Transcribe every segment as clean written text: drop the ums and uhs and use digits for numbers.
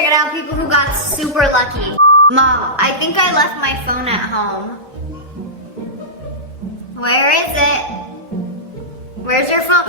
check it out, people who got super lucky. Mom, I think I left my phone at home. Where is it? Where's your phone?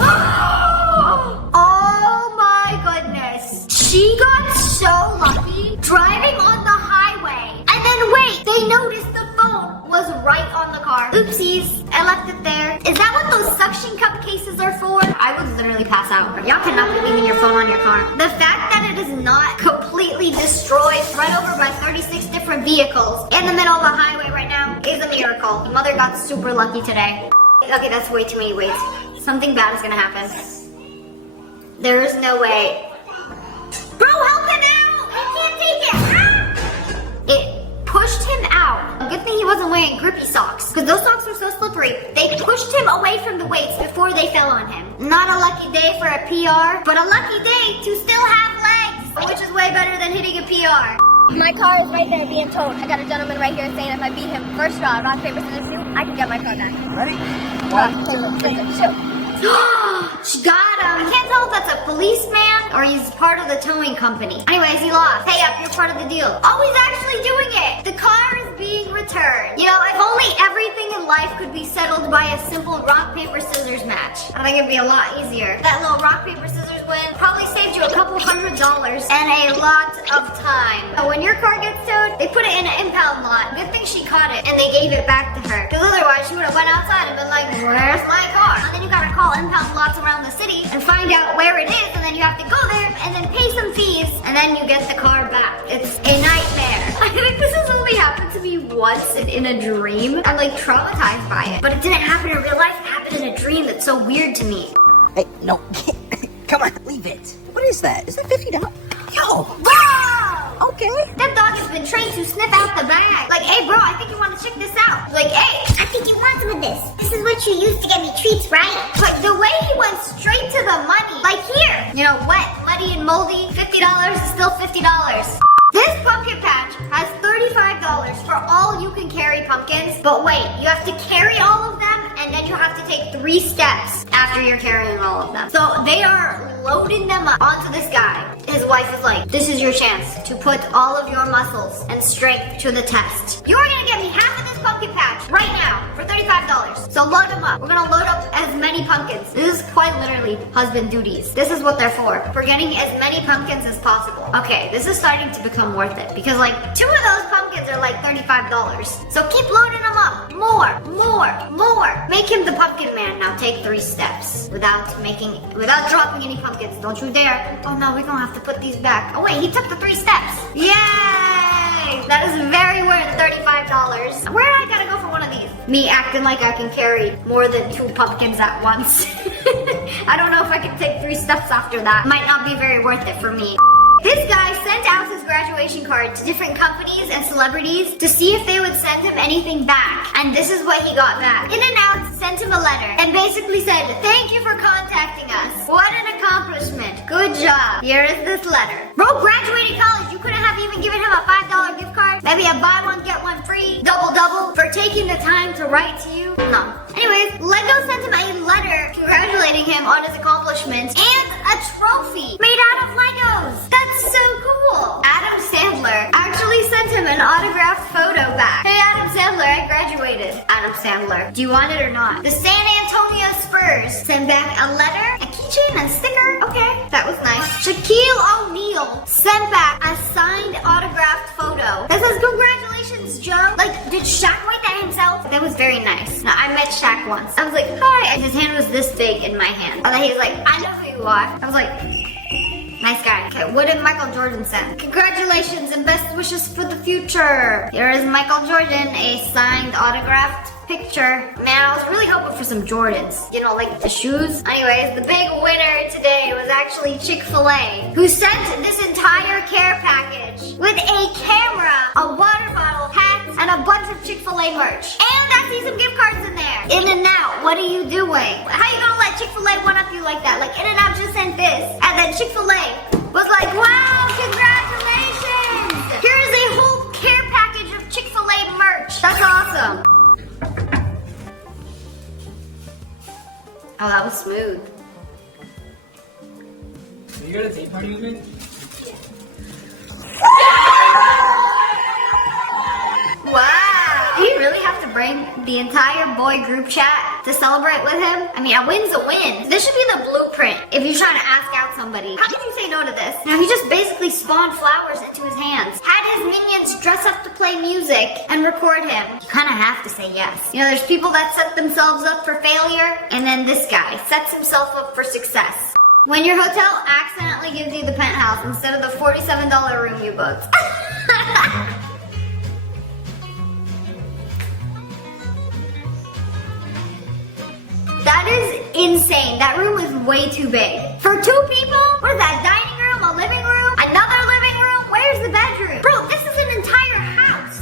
Oh my goodness. She got so lucky driving on the highway. And then wait, they noticed the phone was right on the car. Oopsies, I left it there. Is that what those suction cup cases are for? I would literally pass out. Y'all cannot be leaving your phone on your car. The fact that it is not completely destroyed, run over by 36 different vehicles in the middle of the highway right now is a miracle. Mother got super lucky today. Okay, that's way too many waits. Something bad is gonna happen. There is no way. Bro, help him out! I can't take it! Ah! It pushed him out. Good thing he wasn't wearing grippy socks, because those socks were so slippery. They pushed him away from the weights before they fell on him. Not a lucky day for a PR, but a lucky day to still have legs, which is way better than hitting a PR. My car is right there being towed. I got a gentleman right here saying if I beat him first draw, rock, paper, scissors, shoot, I can get my car back. Ready? Rock, paper, scissors, shoot. She got him. I can't tell if that's a policeman or he's part of the towing company. Anyways, he lost. Hey up, you're part of the deal. Oh, he's actually doing it. The car is being returned. You know, if only everything in life could be settled by a simple rock, paper, scissors match. I think it'd be a lot easier. That little rock, paper, scissors win probably saved you a couple $100 and a lot of time. When your car gets towed, they put it in an impound lot. Good thing she caught it and they gave it back to her. Because otherwise she would have went outside and been like, where's my car? And then you gotta call impound lots around the city and find out where it is, and then you have to go there and then pay some fees, and then you get the car back. It's a nightmare. I think this has only happened to me once in a dream. I'm like traumatized by it. But it didn't happen in real life, it happened in a dream. That's so weird to me. Hey, no. Come on, leave it. What is that? Is that $50? Yo! Whoa! Okay. That dog has been trained to sniff out the bag. Like, hey bro, I think you want to check this out. Like, hey, I think you want some of this. This is what you use to get me treats, right? but the way he went straight to the money. Like here, you know, wet, muddy, and moldy, $50 is still $50. This pumpkin patch has $35 for all you can carry pumpkins. But wait, you have to carry all of them, and then you have to take 3 steps after you're carrying all of them. So they are loading them up onto this guy. His wife is like, this is your chance to put all of your muscles and strength to the test. You're gonna get me half of this pumpkin patch right now for $35. So load them up. We're gonna load up as many pumpkins. This is quite literally husband duties. This is what they're for getting as many pumpkins as possible. Okay, this is starting to become worth it because like 2 of those pumpkins are like $35. So keep loading them up. More. Make him the pumpkin man. Now take 3 steps without dropping any pumpkins. Don't you dare. Oh no, we're gonna have to put these back. Oh wait, he took the 3 steps. Yay! That is very worth $35. Where do I gotta go for one of these? Me acting like I can carry more than 2 pumpkins at once. I don't know if I can take 3 steps after that. Might not be very worth it for me. This guy sent out his graduation card to different companies and celebrities to see if they would send him anything back. And this is what he got back. In-N-Out sent him a letter and basically said, thank you for contacting us. What an accomplishment. Good job. Here is this letter. Bro graduated college. You couldn't have even given him a $5 gift card? Maybe a buy one, get one free, double for taking the time to write to you? No. Anyways, Lego sent him a letter congratulating him on his accomplishments and a trophy made out of Legos. That's so cool. Adam Sandler actually sent him an autographed photo back. Hey Adam Sandler, I graduated. Adam Sandler, do you want it or not? The San Antonio Spurs sent back a letter, a keychain, and a sticker. Okay, that was nice. Shaquille O'Neal sent back a signed autographed photo that says congratulations, Joe. Like, did Shaq write that himself? That was very nice. Now, I met Shaq once. I was like, hi. And his hand was this big in my hand. And then he was like, I know who you are. I was like, nice guy. Okay, what did Michael Jordan send? Congratulations and best wishes for the future. Here is Michael Jordan, a signed autographed picture. Man, I was really hoping for some Jordans. You know, like the shoes. Anyways, the big winner today was actually Chick-fil-A, who sent this entire care package with a camera, a water bottle, hats, and a bunch of Chick-fil-A merch. And I see some gift cards in there. In-N-Out, what are you doing? How you gonna let Chick-fil-A one-up you like that? Like, In-N-Out just sent this. And then Chick-fil-A was like, wow, congratulations! Here's a whole care package of Chick-fil-A merch. That's awesome. Oh, that was smooth. You got a date party with me? Wow. Do you really have to bring the entire boy group chat to celebrate with him? I mean, a win's a win. This should be the blueprint if you're trying to ask out somebody. How can you say no to this? Now, he just basically spawned flowers into his hands. Had his minions dress up to play music and record him. You kind of have to say yes. You know, there's people that set themselves up for failure, and then this guy sets himself up for success. When your hotel accidentally gives you the penthouse instead of the $47 room you booked. That is insane. That room is way too big. For 2 people? What is that, dining room, a living room, another living room? Where's the bedroom? Bro, this is an entire house.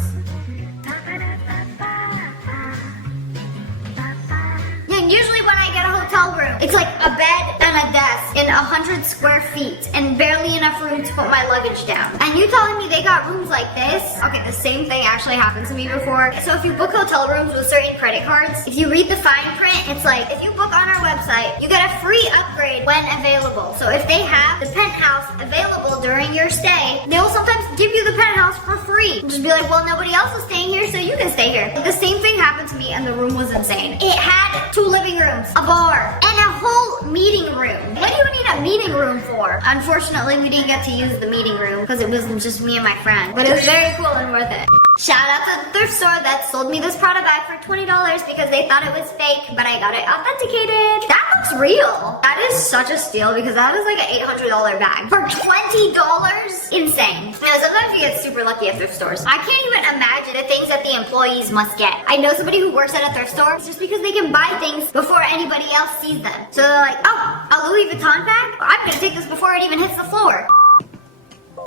And usually when I get a hotel room, it's like a bed and a desk in 100 square feet and barely enough room to put my luggage down. And you telling me they got rooms like this? Okay, the same thing actually happened to me before. So if you book hotel rooms with certain credit cards, if you read the fine print, it's like, if you book on our website, you get a free upgrade when available. So if they have the penthouse available during your stay, they'll sometimes give you the penthouse for free. Just be like, well, nobody else is staying here, so you can stay here. The same thing happened to me and the room was insane. It had 2 living rooms, a bar, and a whole meeting room. What do you need a meeting room for? Unfortunately, we didn't get to use the meeting room because it was just me and my friend. But it was very cool and worth it. Shout out to the thrift store that sold me this Prada bag for $20 because they thought it was fake, but I got it authenticated. That looks real. That is such a steal because that is like an $800 bag. For $20? Insane. Now, sometimes you get super lucky at thrift stores. I can't even imagine the things that the employees must get. I know somebody who works at a thrift store just because they can buy things before anybody else sees them. So they're like, oh, a Louis Vuitton bag? I'm gonna take this before it even hits the floor.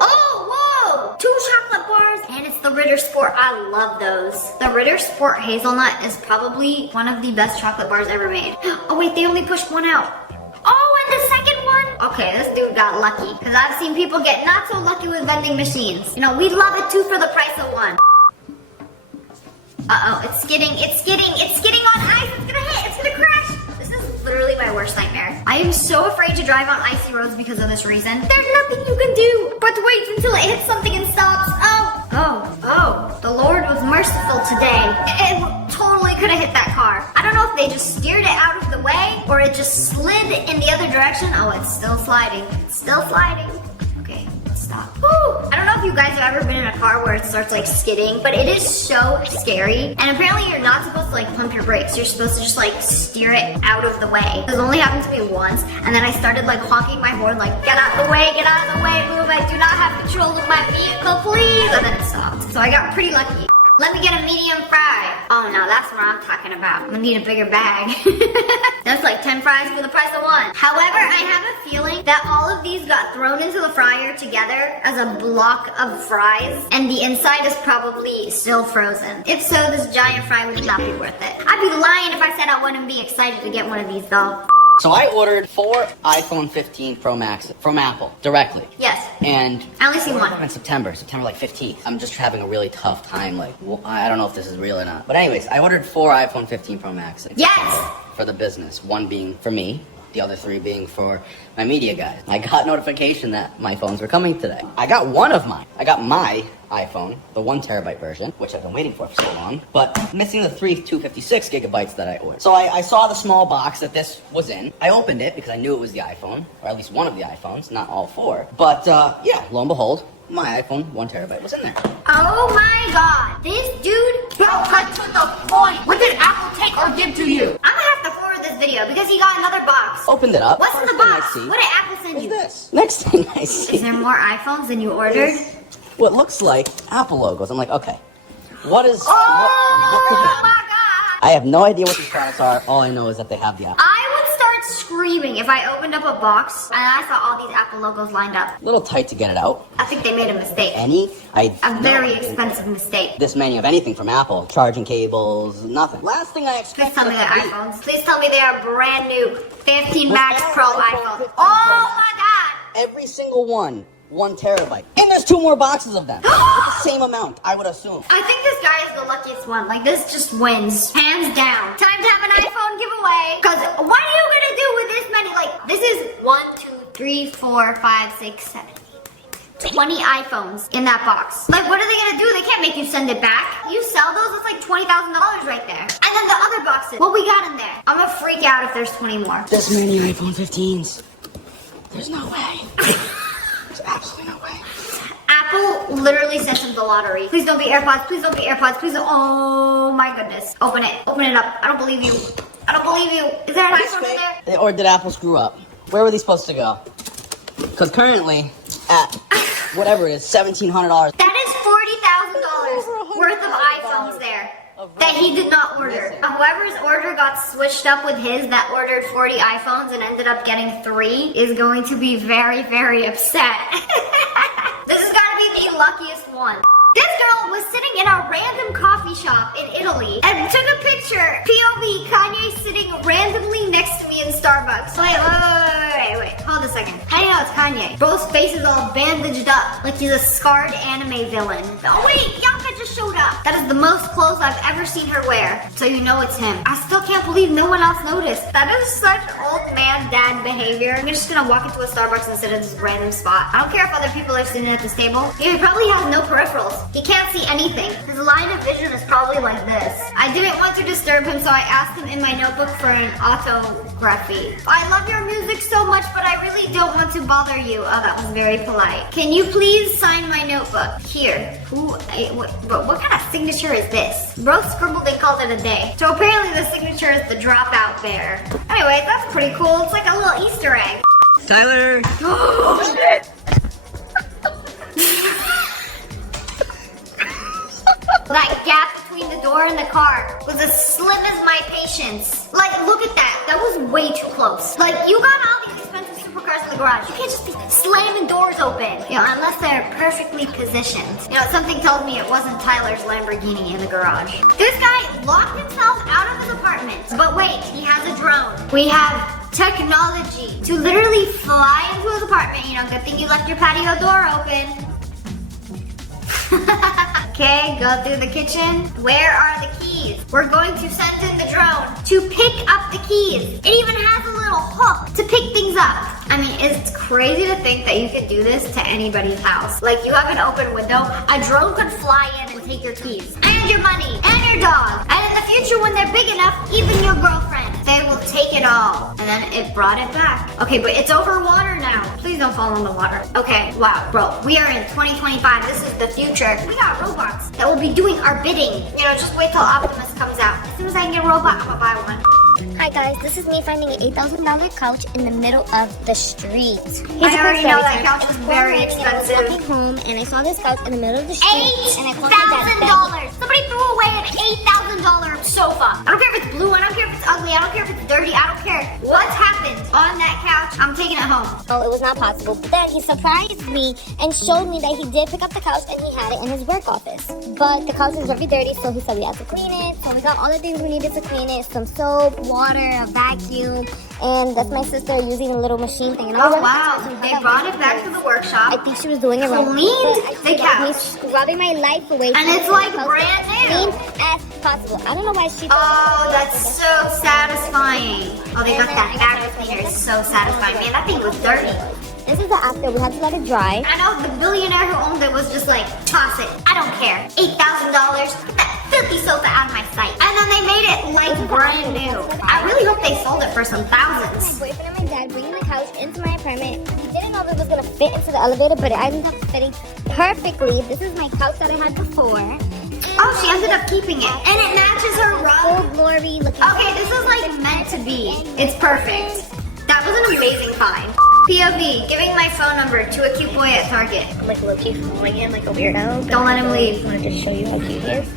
Oh, whoa! 2 chocolate bars, and it's the Ritter Sport. I love those. The Ritter Sport Hazelnut is probably one of the best chocolate bars ever made. Oh wait, they only pushed 1 out. Oh, and the second one? Okay, this dude got lucky. Because I've seen people get not so lucky with vending machines. You know, we'd love it 2 for the price of 1. Uh-oh, it's skidding on ice. It's gonna hit, it's gonna crash. This is literally my worst nightmare. I am so afraid to drive on icy roads because of this reason. There's nothing you can do but to wait until it hits something and stops. Oh, the Lord was merciful today. It totally could have hit that car. I don't know if they just steered it out of the way or it just slid in the other direction. Oh, it's still sliding. It's still sliding. Okay, stop. Woo! I don't know if you guys have ever been in a car where it starts like skidding, but it is so scary. And apparently you're not supposed to like pump your brakes. You're supposed to just like steer it out of the way. This only happened to me once, and then I started like honking my horn like, get out of the way, move. I do not have control of my vehicle, please. And then it stopped. So I got pretty lucky. Let me get a medium fry. Oh no, that's what I'm talking about. I'm gonna need a bigger bag. That's like 10 fries for the price of 1. However, I have a feeling that all of these got thrown into the fryer together as a block of fries, and the inside is probably still frozen. If so, this giant fry would not be worth it. I'd be lying if I said I wouldn't be excited to get one of these though. So I ordered 4 iPhone 15 Pro Max from Apple directly. Yes. And I only seen one. In September like 15th. I'm just having a really tough time. Like, well, I don't know if this is real or not. But anyways, I ordered 4 iPhone 15 Pro Max. Yes! For the business. 1 being for me. The other 3 being for my media guys. I got notification that my phones were coming today. I got one of mine. I got my iPhone, the 1TB version, which I've been waiting for so long, but missing the 3 256 gigabytes that I ordered. So I saw the small box that this was in. I opened it because I knew it was the iPhone, or at least one of the iPhones, not all 4. But yeah, lo and behold, my iPhone 1TB was in there. Oh my god, this dude got cut to the point. What did Apple take or give to you? I'm gonna have to forward this video because he got another box. Opened it up. What's in the box? What did Apple send you? What's this? Next thing I see. Is there more iPhones than you ordered? What looks like Apple logos. I'm like, okay, what is... Oh my god! I have no idea what these products are. All I know is that they have the Apple. I would start screaming if I opened up a box and I saw all these Apple logos lined up. A little tight to get it out. I think they made a mistake. A very expensive mistake. This many of anything from Apple. Charging cables, nothing. Last thing I expected. Please tell me they're iPhones. Please tell me they are brand new 15 Max Pro iPhones. Oh my god! Every single one. 1TB. And there's 2 more boxes of them. With the same amount, I would assume. I think this guy is the luckiest one. Like, this just wins. Hands down. Time to have an iPhone giveaway. Because what are you going to do with this many? Like, this is 1, 2, 3, 4, 5, 6, 7, 8, 9, 10, 20 iPhones in that box. Like, what are they gonna do? They can't make you send it back. You sell those, it's like $20,000 right there. And then the other boxes, what we got in there? I'm gonna freak out if there's 20 more. This many iPhone 15s. There's no way. There's absolutely no way. Apple literally sent him the lottery. Please don't be AirPods. Please don't be AirPods. Please don't. Oh my goodness. Open it. Open it up. I don't believe you. I don't believe you. Is there an iPhone in there? Or did Apple screw up? Where were these supposed to go? Because currently, at whatever it is, $1,700. That is $40,000 worth of iPhones there that he did not order. Whoever's order got switched up with his that ordered 40 iPhones and ended up getting 3 is going to be very, very upset. This has got to be the luckiest one. This girl was sitting in a random coffee shop in Italy and took a picture. POV, Kanye sitting randomly next to me in Starbucks. Wait. Hold a second. How do you know it's Kanye? Bro's face is all bandaged up like he's a scarred anime villain. Oh wait, Bianca just showed up. That is the most clothes I've ever seen her wear. So you know it's him. I still can't believe no one else noticed. That is such old man dad behavior. I'm just gonna walk into a Starbucks and sit at this random spot. I don't care if other people are sitting at this table. He probably has no peripherals. He can't see anything. His line of vision is probably like this. I didn't want to disturb him, so I asked him in my notebook for an autography. I love your music so much, but I really don't want to bother you. Oh, that was very polite. Can you please sign my notebook? Here. Ooh, what kind of signature is this? Bro scribbled and called it a day. So apparently the signature is the dropout bear. Anyway, that's pretty cool. It's like a little Easter egg. Tyler! Oh, shit! That gap between the door and the car was as slim as my patience. Like, look at that. That was way too close. Like, you got all these expensive supercars in the garage. You can't just be slamming doors open, you know, unless they're perfectly positioned. You know, something told me it wasn't Tyler's Lamborghini in the garage. This guy locked himself out of his apartment. But wait, he has a drone. We have technology to literally fly into his apartment. You know, good thing you left your patio door open. Okay, go through the kitchen. Where are the keys? We're going to send in the drone to pick up the keys. It even has a little hook to pick things up. I mean, it's crazy to think that you could do this to anybody's house. Like, you have an open window, a drone could fly in and take your keys, and your money, and your dog. And in the future, when they're big enough, even your girlfriend, they will take it all. And then it brought it back. Okay, but it's over water now. Please don't fall in the water. Okay, wow, bro, we are in 2025. This is the future. We got robots that will be doing our bidding. You know, just wait till Optimus comes out. As soon as I can get a robot, I'm gonna buy one. Hi guys, this is me finding an $8,000 couch in the middle of the street. I already know that couch is very expensive. I was walking home and I saw this couch in the middle of the street. And I called my dad. $8,000! Somebody threw away an $8,000 sofa. I don't care if it's blue, I don't care if it's ugly, I don't care if it's dirty, I don't care what's happened on that couch. I'm taking it home. Oh, it was not possible. But then he surprised me and showed me that he did pick up the couch and he had it in his work office. But the couch was very dirty, so he said we had to clean it. So we got all the things we needed to clean it. Some soap, water, a vacuum, and that's my sister using a little machine thing. And oh wow, they brought it back to the workshop. I think she was doing it wrong. Cleaned the couch. Scrubbing my life away. And it's like brand new. Clean as possible. I don't know why she... Oh, that's so satisfying. Oh, they got that vacuum cleaner. It's so satisfying. Man, that thing was dirty. This is the after. We had to let it dry. I know the billionaire who owned it was just like, toss it. I don't care. $8,000. Get that filthy sofa out of my sight. And then they made it like brand new. I really hope they sold it for some thousands. My boyfriend and my dad bringing the couch into my apartment. We didn't know if it was gonna fit into the elevator, but it ended up fitting perfectly. This is my couch that I had before. Oh, she ended up keeping it. And it matches her rug. Old glory looking. Okay, this is like meant to be. It's perfect. That was an amazing find. POV, giving my phone number to a cute boy at Target. I'm like low-key following him like a weirdo. Don't let him leave. I want to just show you how cute he is.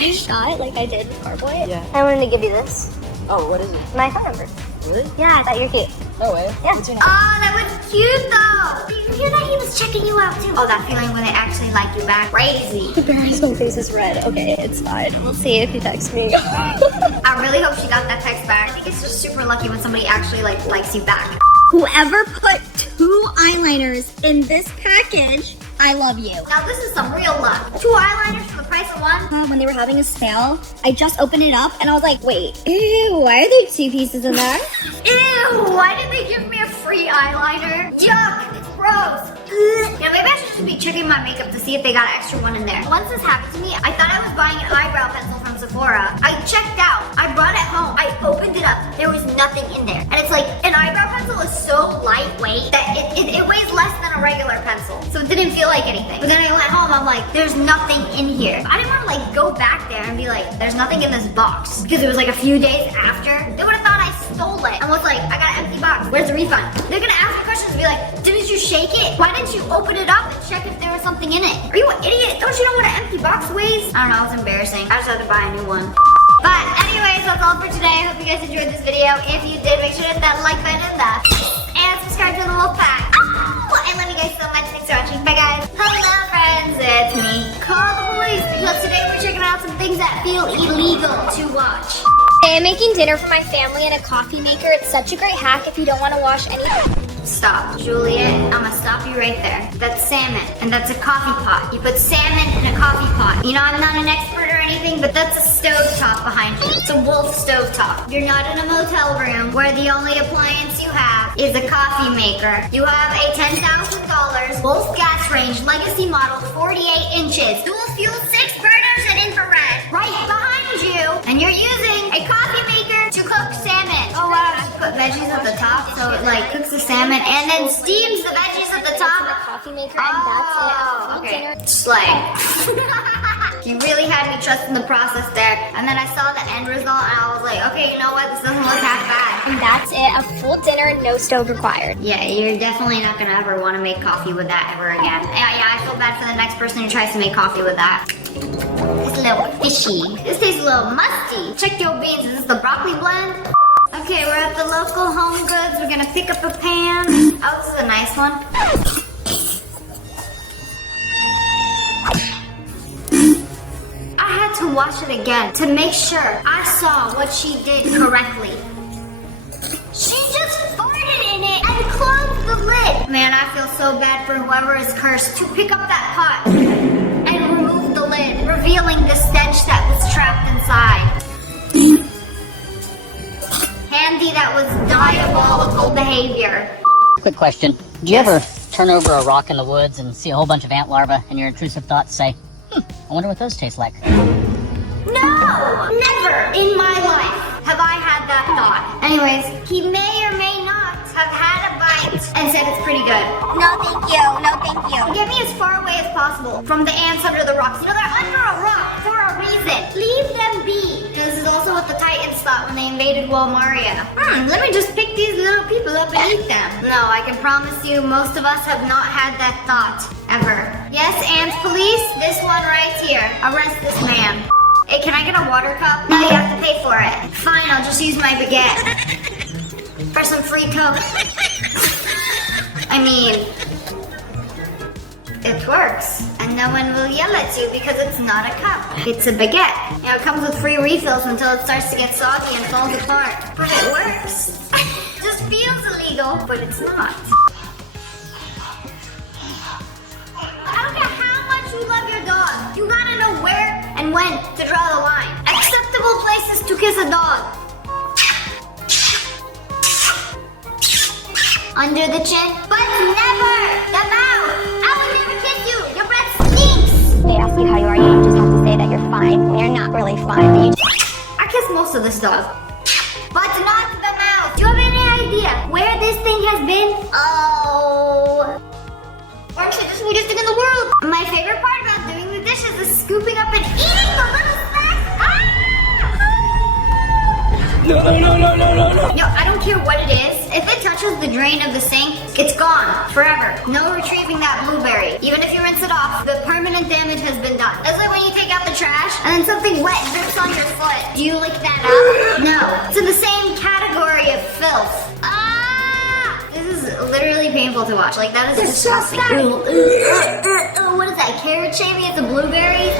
I shot like I did with Carboy. Yeah. I wanted to give you this. Oh, what is it? My phone number. Really? Yeah, I thought you're cute. No way. Yeah. What's your name? Oh, that was cute though. Did you hear that he was checking you out too? Oh, that feeling when they actually like you back. Crazy. My face is red. Okay, it's fine. We'll see if he texts me. I really hope she got that text back. I think it's just super lucky when somebody actually likes you back. Whoever put 2 eyeliners in this package I love you. Now this is some real luck. 2 eyeliners for the price of one. When they were having a sale, I just opened it up and I was like, wait, ew, why are there 2 pieces in there? Ew, why did they give me a free eyeliner? Yuck, it's gross. Ugh. Yeah, maybe I should just be checking my makeup to see if they got an extra one in there. Once this happened to me, I thought I was buying an eyebrow pencil from Sephora. I checked out. I brought it home. I opened it up. There was nothing in there. And it's like, an eyebrow pencil is so lightweight that it weighs less than a regular pencil. So it didn't feel like anything. But then I went home, I'm like, there's nothing in here. I didn't want to like go back there and be like, there's nothing in this box. Because it was like a few days after. They would have thought I stole it. And was like, I got an empty box. Where's the refund? They're gonna ask me questions and be like, didn't you shake it? Why didn't you open it up and check if there was something in it? Are you an idiot? Don't you know what an empty box weighs? I don't know, it's embarrassing. I just had to buy a new one. But anyways, that's all for today. I hope you guys enjoyed this video. If you did, make sure to hit that like button and subscribe to the Wolf Pack. Oh, I love you guys so much. Thanks for watching. Bye guys. Hello friends, it's me. Call the police because today we're checking out some things that feel illegal to watch. Today I'm making dinner for my family in a coffee maker. It's such a great hack if you don't want to wash any. Stop, Juliet. I'm gonna stop you right there. That's salmon, and that's a coffee pot. You put salmon in a coffee pot. You know, I'm not an expert or anything, but that's a stovetop behind you. It's a Wolf stovetop. You're not in a motel room where the only appliance you have is a coffee maker. You have a $10,000 Wolf gas range legacy model 48 inches. Dual fuel 6 burners and infrared. Right behind you. And you're using a coffee maker to cook salmon. Oh wow, just put veggies at the top so it like cooks the salmon and then steams the veggies at the top. Coffee maker and that's it. Okay. Dinner. Slay. You really had me trust in the process there. And then I saw the end result and I was like, okay, you know what? This doesn't look half bad. And that's it. A full dinner, no stove required. Yeah, you're definitely not gonna ever want to make coffee with that ever again. Yeah, I feel bad for the next person who tries to make coffee with that. It's a little fishy. This tastes a little musty. Check your beans. Is this the broccoli blend? Okay, we're at the local Home Goods. We're gonna pick up a pan. Oh, this is a nice one. I had to watch it again to make sure I saw what she did correctly. She just farted in it and closed the lid. Man, I feel so bad for whoever is cursed to pick up that pot and remove the lid, revealing the stench that was trapped inside. Handy, that was diabolical behavior. Quick question. Do you ever turn over a rock in the woods and see a whole bunch of ant larvae and your intrusive thoughts say, I wonder what those taste like? No! Never in my life have I had that thought. Anyways, he may or may not have had a bite and said it's pretty good. No, thank you. No, thank you. Get me as far away as possible from the ants under the rocks. You know, they're under a rock for a reason. Leave them be. This is also what the Titans thought when they invaded Walmaria. Let me just pick these little people up and eat them. No, I can promise you most of us have not had that thought, ever. Yes, ant police, this one right here. Arrest this man. Hey, can I get a water cup? No, you have to pay for it. Fine, I'll just use my baguette. For some free Coke. I mean, it works. And no one will yell at you because it's not a cup. It's a baguette. You know, it comes with free refills until it starts to get soggy and falls apart. But it works. Just feels illegal, but it's not. I don't care how much you love your dog. You gotta know where and when to draw the line. Acceptable places to kiss a dog. Under the chin, but never the mouth. I will never kiss you. Your breath stinks. They ask you how you are, you just have to say that you're fine when you're not really fine. I kiss most of this dog, but not the mouth. Do you have any idea where this thing has been? Oh. Or actually, the sweetest thing in the world. My favorite part about doing the dishes is scooping up and eating the little snacks. No, I don't care what it is. If it touches the drain of the sink, it's gone forever. No retrieving that blueberry. Even if you rinse it off, the permanent damage has been done. That's like when you take out the trash and then something wet drips on your foot. Do you lick that up? No. It's in the same category of filth. This is literally painful to watch. Like, that is disgusting. What is that? Carrot shaving? It's a blueberry?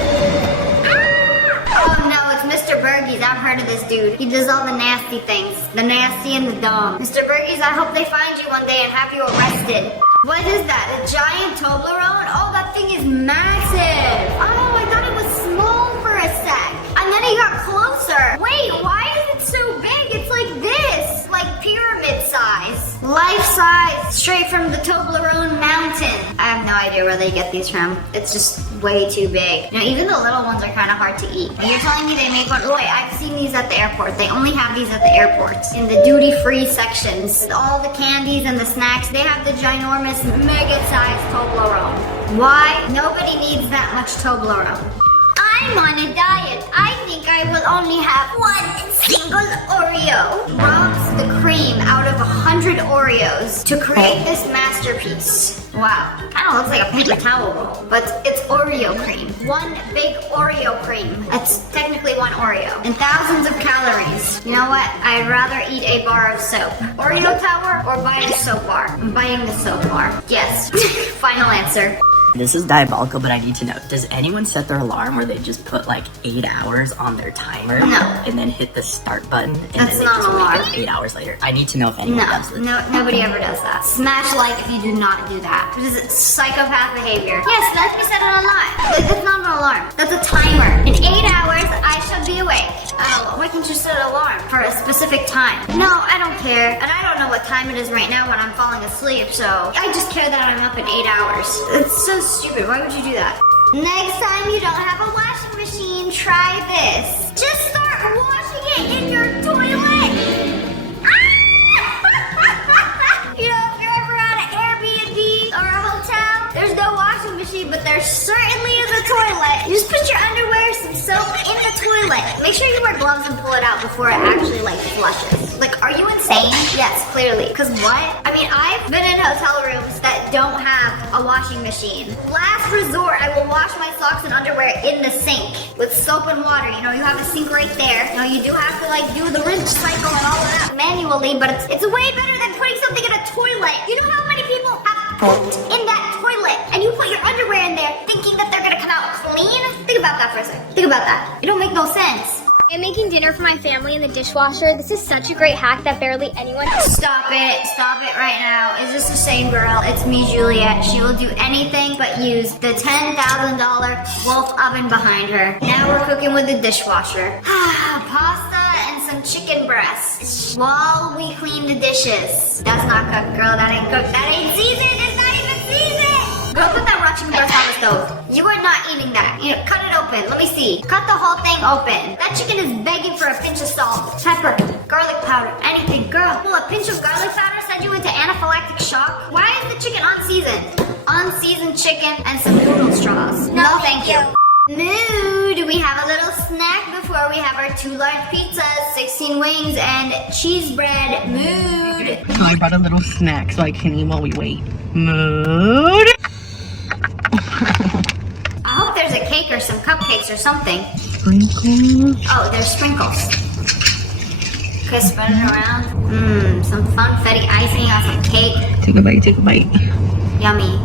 Oh no, it's Mr. Burgies. I've heard of this dude. He does all the nasty things. The nasty and the dumb. Mr. Burgies, I hope they find you one day and have you arrested. What is that? A giant Toblerone? Oh, that thing is massive. Oh, I thought it was small for a sec. And then it got closer. Wait, why is it so big? It's like this. Like pyramid size. Life size. Straight from the Toblerone mountain. I have no idea where they get these from. It's just way too big. You know, even the little ones are kind of hard to eat. You're telling me they make one? Wait, I've seen these at the airport. They only have these at the airports. In the duty-free sections. All the candies and the snacks, they have the ginormous, mega-sized Toblerone. Why? Nobody needs that much Toblerone. I'm on a diet. I think I will only have one single Oreo. Robs the cream out of 100 Oreos to create this masterpiece. Wow, kind of looks like a paper towel roll, but it's Oreo cream. One big Oreo cream. That's technically one Oreo. And thousands of calories. You know what? I'd rather eat a bar of soap. Oreo tower or buy a soap bar? I'm buying the soap bar. Yes. Final answer. This is diabolical, but I need to know. Does anyone set their alarm where they just put like 8 hours on their timer? No. And then hit the start button? And That's then they not just an wake alarm. up 8 hours later. I need to know if anyone does this. No, nobody ever does that. Smash like if you do not do that. This is psychopath behavior. Yes, let me set an alarm. That's not an alarm. That's a timer. In 8 hours, I shall be awake. Oh, why can't you set an alarm for a specific time? No, I don't care. And I don't know what time it is right now when I'm falling asleep, so I just care that I'm up in 8 hours. It's so stupid. Why would you do that? Next time you don't have a washing machine, try this. Just start washing it in your toilet. You know, if you're ever at an Airbnb or a hotel, there's no washing machine, but there certainly is a toilet. You just put your underwear, some soap in the toilet. Make sure you wear gloves and pull it out before it actually like flushes. Like, are you insane? Yes, clearly. Because what? I mean, I've been in hotel rooms that don't have a washing machine. Last resort, I will wash my socks and underwear in the sink with soap and water. You know, you have a sink right there. You know, you do have to like do the rinse cycle and all of that manually, but it's way better than putting something in a toilet. You know how many people have pooped in that toilet and you put your underwear in there thinking that they're gonna come out clean? Think about that for a second. Think about that. It don't make no sense. I'm making dinner for my family in the dishwasher. This is such a great hack that barely anyone... Stop it right now. Is this the same girl? It's me, Juliet. She will do anything but use the $10,000 Wolf oven behind her. Now we're cooking with the dishwasher. Pasta and some chicken breasts while we clean the dishes. That's not cooked, girl. That ain't cooked. That ain't seasoned. It's not even seasoned. Go put that raw chicken breast on the stove. You are not eating that. You know, cut it open. Let me see. Cut the whole thing open. That chicken is begging for a pinch of salt, pepper, garlic powder, anything. Girl, will a pinch of garlic powder send you into anaphylactic shock? Why is the chicken unseasoned? Unseasoned chicken and some noodle straws. No, thank you. Mood, we have a little snack before we have our 2 large pizzas, 16 wings, and cheese bread. Mood. So I brought a little snack so I can eat while we wait. Mood. I hope there's a cake or some cupcakes or something. Sprinkles. Oh, there's sprinkles. Okay, spread it around. Some funfetti icing on some cake. Take a bite, take a bite. Yummy.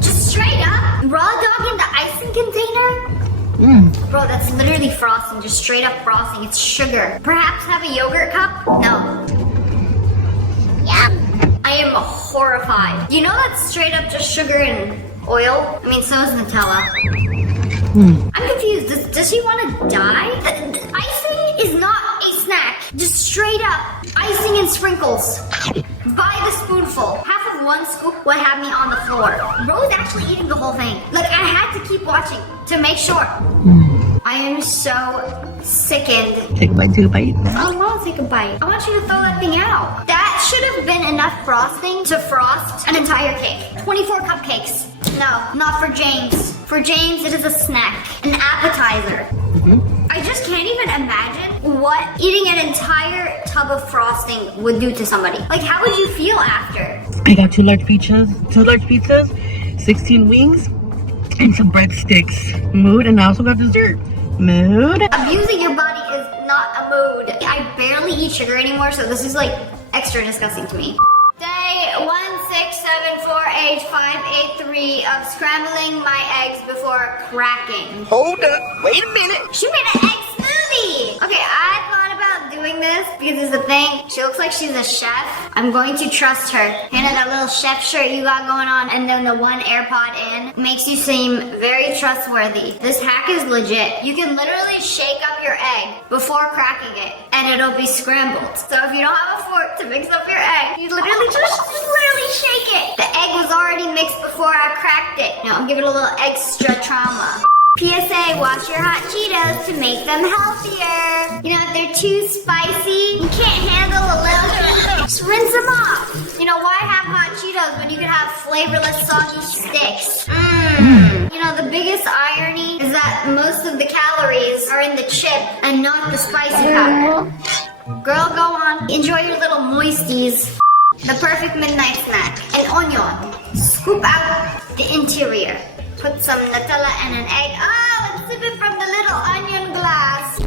Just straight up, raw dog in the icing container? Bro, that's literally frosting, just straight up frosting. It's sugar. Perhaps have a yogurt cup? No. Yum. I am horrified. You know that's straight up just sugar and oil? I mean, so is Nutella. I'm confused. Does he want to die? The icing is not a snack. Just straight up icing and sprinkles. By the spoonful. Half of one scoop would have me on the floor. Bro's actually eating the whole thing. Like, I had to keep watching to make sure. I am so sickened. Take a bite, take a bite. I don't want to take a bite. I want you to throw that thing out. That should have been enough frosting to frost an entire cake. 24 cupcakes. No, not for James. For James, it is a snack, an appetizer. I just can't even imagine what eating an entire tub of frosting would do to somebody. Like, how would you feel after? I got 2 large pizzas, 16 wings, and some breadsticks. Mood, and I also got dessert. Mood. Abusing your body is not a mood. I barely eat sugar anymore, so this is like extra disgusting to me. Day 1674853 of scrambling my eggs before cracking. Hold up, wait a minute. She made an egg smoothie! Okay, I thought about doing doing this because it's a thing. She looks like she's a chef. I'm going to trust her. And then that little chef shirt you got going on and then the one AirPod in makes you seem very trustworthy. This hack is legit. You can literally shake up your egg before cracking it and it'll be scrambled. So if you don't have a fork to mix up your egg, you literally just literally shake it. The egg was already mixed before I cracked it. Now give it a little extra trauma. PSA, wash your hot Cheetos to make them healthier. You know, if they're too spicy, you can't handle a little, just rinse them off. You know, why have hot Cheetos when you can have flavorless soggy sticks? You know, the biggest irony is that most of the calories are in the chip and not the spicy powder. Girl, go on. Enjoy your little moisties. The perfect midnight snack. An onion. Scoop out the interior. Put some Nutella and an egg. Oh, and sip it from the little onion glass.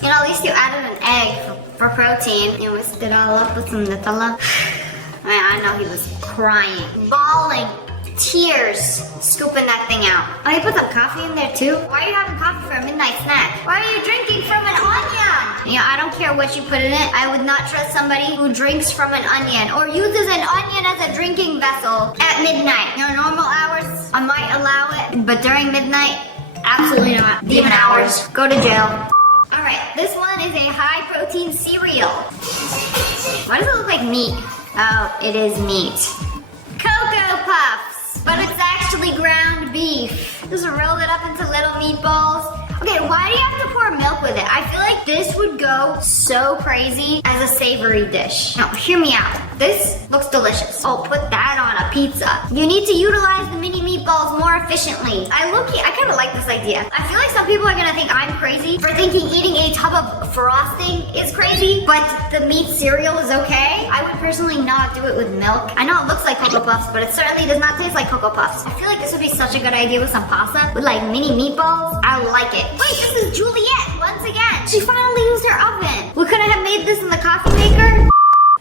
You know, at least you added an egg for protein. You whisked it all up with some Nutella. Man, I know he was crying, bawling, tears, scooping that thing out. Oh, you put some coffee in there too? Why are you having coffee for a midnight snack? Why are you drinking from an onion? You know, I don't care what you put in it. I would not trust somebody who drinks from an onion or uses an onion as a drinking vessel at midnight. You know, normal hours, I might allow it, but during midnight, absolutely not. Demon hours, go to jail. All right, this one is a high protein cereal. Why does it look like meat? Oh, it is meat. Cocoa Puffs, but it's actually ground beef. Just roll it up into little meatballs. Okay, why do you have to pour milk with it? I feel like this would go so crazy as a savory dish. Now, hear me out. This looks delicious. Oh, put that on a pizza. You need to utilize the mini meatballs more efficiently. I kind of like this idea. I feel like some people are gonna think I'm crazy for thinking eating a tub of frosting is crazy, but the meat cereal is okay. I would personally not do it with milk. I know it looks like Cocoa Puffs, but it certainly does not taste like Cocoa Puffs. I feel like this would be such a good idea with some pasta with like mini meatballs. I like it. Wait, this is Juliet once again. She finally used her oven. We couldn't have made this in the coffee maker.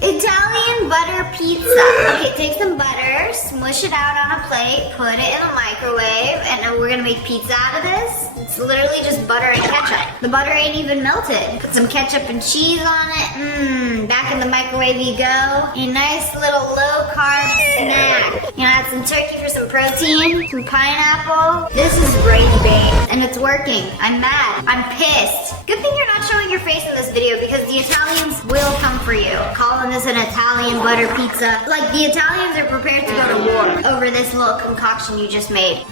Italian butter pizza. Okay, take some butter, smush it out on a plate, put it in the microwave, and then we're gonna make pizza out of this. It's literally just butter and ketchup. The butter ain't even melted. Put some ketchup and cheese on it. Back in the microwave you go. A nice little low-carb snack. You know, add some turkey for some protein, some pineapple. This is gravy, and it's working. I'm mad. I'm pissed. Good thing you're not showing your face in this video because the Italians will come for you. Calling this an Italian butter pizza. Like, the Italians are prepared to go to war over this little concoction you just made.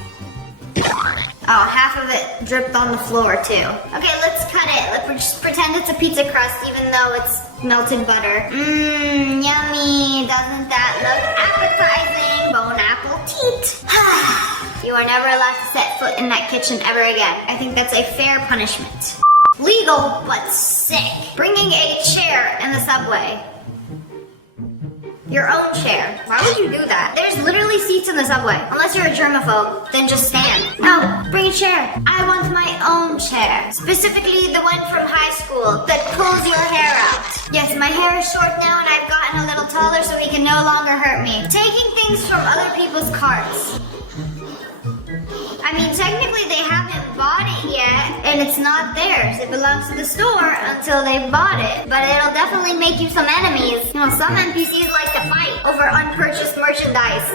Oh, half of it dripped on the floor too. Okay, let's cut it. Let's just pretend it's a pizza crust even though it's melted butter. Yummy. Doesn't that look appetizing? Bon appetit. You are never allowed to set foot in that kitchen ever again. I think that's a fair punishment. Legal, but sick. Bringing a chair in the subway. Your own chair. Why would you do that? There's literally seats in the subway. Unless you're a germaphobe, then just stand. No, bring a chair. I want my own chair. Specifically the one from high school that pulls your hair out. Yes, my hair is short now and I've gotten a little taller so he can no longer hurt me. Taking things from other people's carts. I mean, technically they haven't bought it yet, and it's not theirs. It belongs to the store until they've bought it. But it'll definitely make you some enemies. You know, some NPCs like to fight over unpurchased merchandise.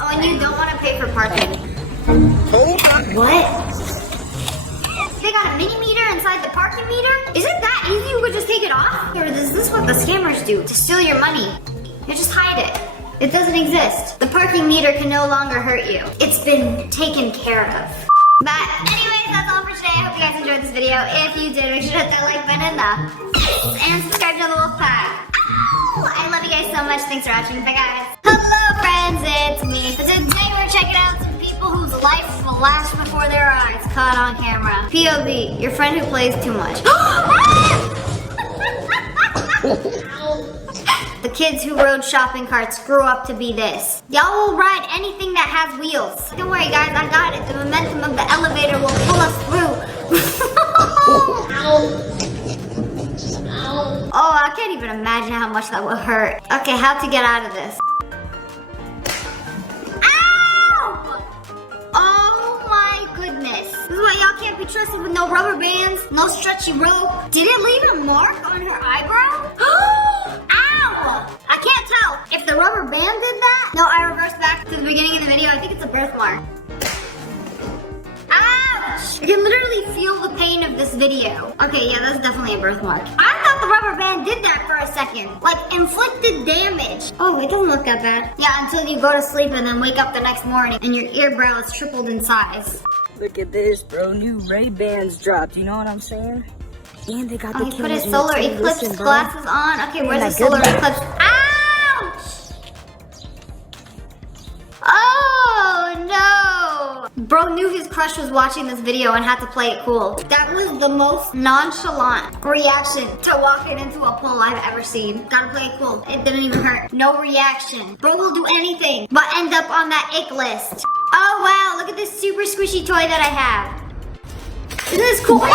Oh, and you don't want to pay for parking. Hold on. What? They got a mini meter inside the parking meter? Is it that easy you could just take it off? Or is this what the scammers do to steal your money? You just hide it. It doesn't exist. The parking meter can no longer hurt you. It's been taken care of. But anyways, that's all for today. I hope you guys enjoyed this video. If you did, make sure to hit that like button and subscribe to the Wolf Pack. Ow! I love you guys so much. Thanks for watching. Bye guys. Hello friends, it's me. Today we're checking out some people whose life flashed before their eyes, caught on camera. POV, your friend who plays too much. The kids who rode shopping carts grew up to be this. Y'all will ride anything that has wheels. Don't worry guys, I got it. The momentum of the elevator will pull us through. Oh, I can't even imagine how much that would hurt. Okay, how to get out of this. Ow! Oh my goodness. This is why y'all can't be be trusted with no rubber bands, no stretchy rope. Did it leave a mark on her eyebrow? Ow! I can't tell if the rubber band did that. No, I reversed back to the beginning of the video. I think it's a birthmark. Ouch! I can literally feel the pain of this video. Okay, yeah, that's definitely a birthmark. I thought the rubber band did that for a second. Like, inflicted damage. Oh, it doesn't look that bad. Yeah, until you go to sleep and then wake up the next morning and your earbrow is tripled in size. Look at this, bro. New Ray-Bans dropped. You know what I'm saying? And they got the He put cameras his in the solar tail. eclipse Listen, bro. glasses on. Okay, where's the that solar good eclipse? Ouch! Oh no! Bro knew his crush was watching this video and had to play it cool. That was the most nonchalant reaction to walking into a pool I've ever seen. Gotta play it cool. It didn't even hurt. No reaction. Bro will do anything but end up on that ick list. Oh wow, look at this super squishy toy that I have. Isn't this cool? I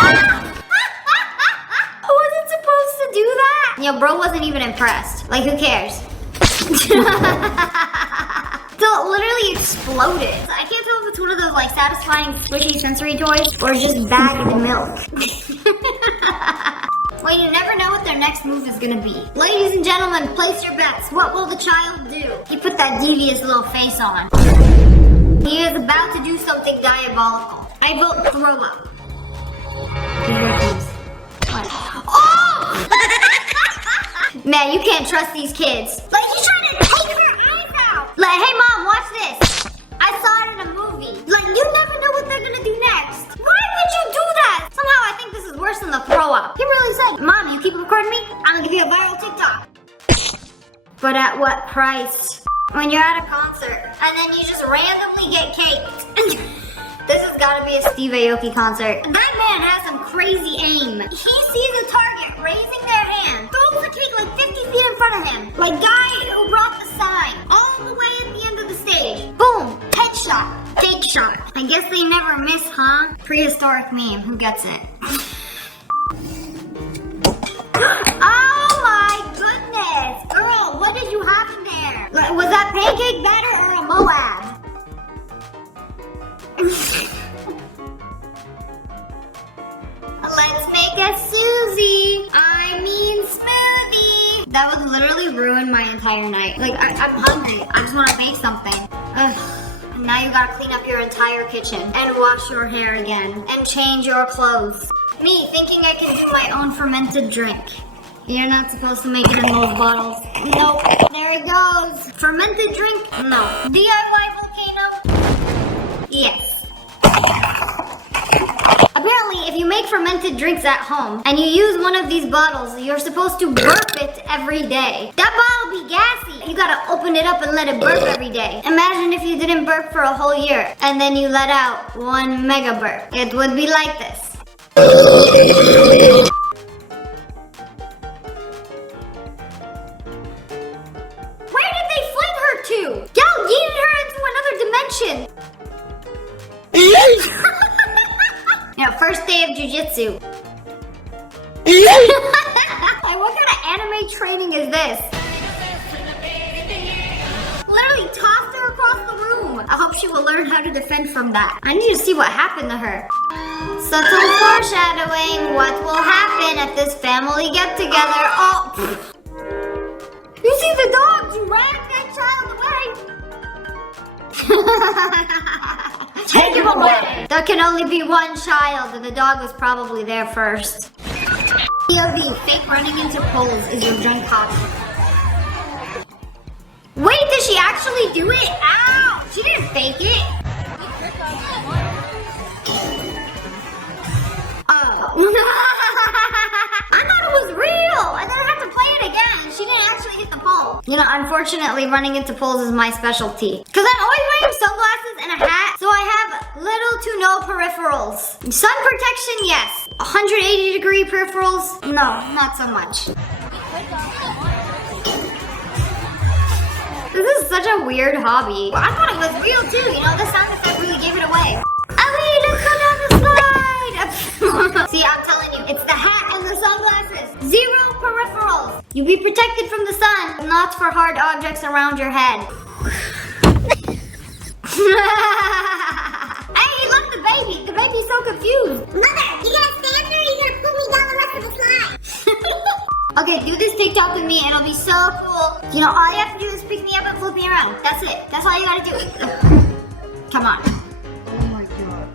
wasn't supposed to do that. Yo, bro wasn't even impressed. Like, who cares? So it literally exploded. I can't tell if it's one of those like satisfying squishy sensory toys or just bagged milk. Well, you never know what their next move is gonna be. Ladies and gentlemen, place your bets. What will the child do? He put that devious little face on. He is about to do something diabolical. I vote throw up. Here it comes. What? Oh! Man, you can't trust these kids. Like, he's trying to take their eyes out. Like, hey mom, watch this. I saw it in a movie. Like, you never know what they're gonna do next. Why would you do that? Somehow I think this is worse than the throw up. He really said, Mom, you keep recording me, I'm gonna give you a viral TikTok. But at what price? When you're at a concert and then you just randomly get caked. This has gotta be a Steve Aoki concert. That man has some crazy aim. He sees a target raising their hand, throws the cake like 50 feet in front of him. Like guy who brought the sign all the way at the end of the stage. Boom, headshot, fake shot. I guess they never miss, huh? Prehistoric meme, who gets it? Oh my goodness! Girl, what did you have in there? Like, was that pancake batter or a Moab? Let's make a Susie. I mean smoothie. That would literally ruin my entire night. Like, I'm hungry. I just want to make something. Ugh. And now you gotta clean up your entire kitchen and wash your hair again and change your clothes. Me thinking I can do my own fermented drink. You're not supposed to make it in those bottles. Nope. There it goes. Fermented drink? No. DIY volcano? Yes. Apparently, if you make fermented drinks at home and you use one of these bottles, you're supposed to burp it every day. That bottle be gassy. You gotta open it up and let it burp every day. Imagine if you didn't burp for a whole year and then you let out 1 mega burp. It would be like this. Where did they fling her to? Y'all yeeted her into another dimension. Yeah, first day of jujitsu. Like, what kind of anime training is this? Literally tossed her across the room. I hope she will learn how to defend from that. I need to see what happened to her. Subtle foreshadowing. What will happen at this family get-together? Oh, you see the dog? You ran that child away. Take him away. There can only be one child, and the dog was probably there first. POV, fake running into poles is your drunk hobby. Wait, did she actually do it? Ow! She didn't fake it. Oh. I thought it was real, and then I had to play it again. She didn't actually hit the pole. You know, unfortunately, running into poles is my specialty. Because I'm always wearing sunglasses and a hat, so I have little to no peripherals. Sun protection, yes. 180-degree peripherals, no, not so much. This is such a weird hobby. Well, I thought it was real too, you know, the sound effect really gave it away. Ali, let's go down the slide! See, I'm telling you, it's the hat and the sunglasses. 0 peripherals. You be protected from the sun, not for hard objects around your head. Hey, look, the baby me so confused. Mother, you gonna stand there or you gonna pull me down the rest of the slide? Okay, do this TikTok with me and it'll be so cool. You know, all you have to do is pick me up and flip me around. That's it. That's all you gotta do. Come on. Oh my god.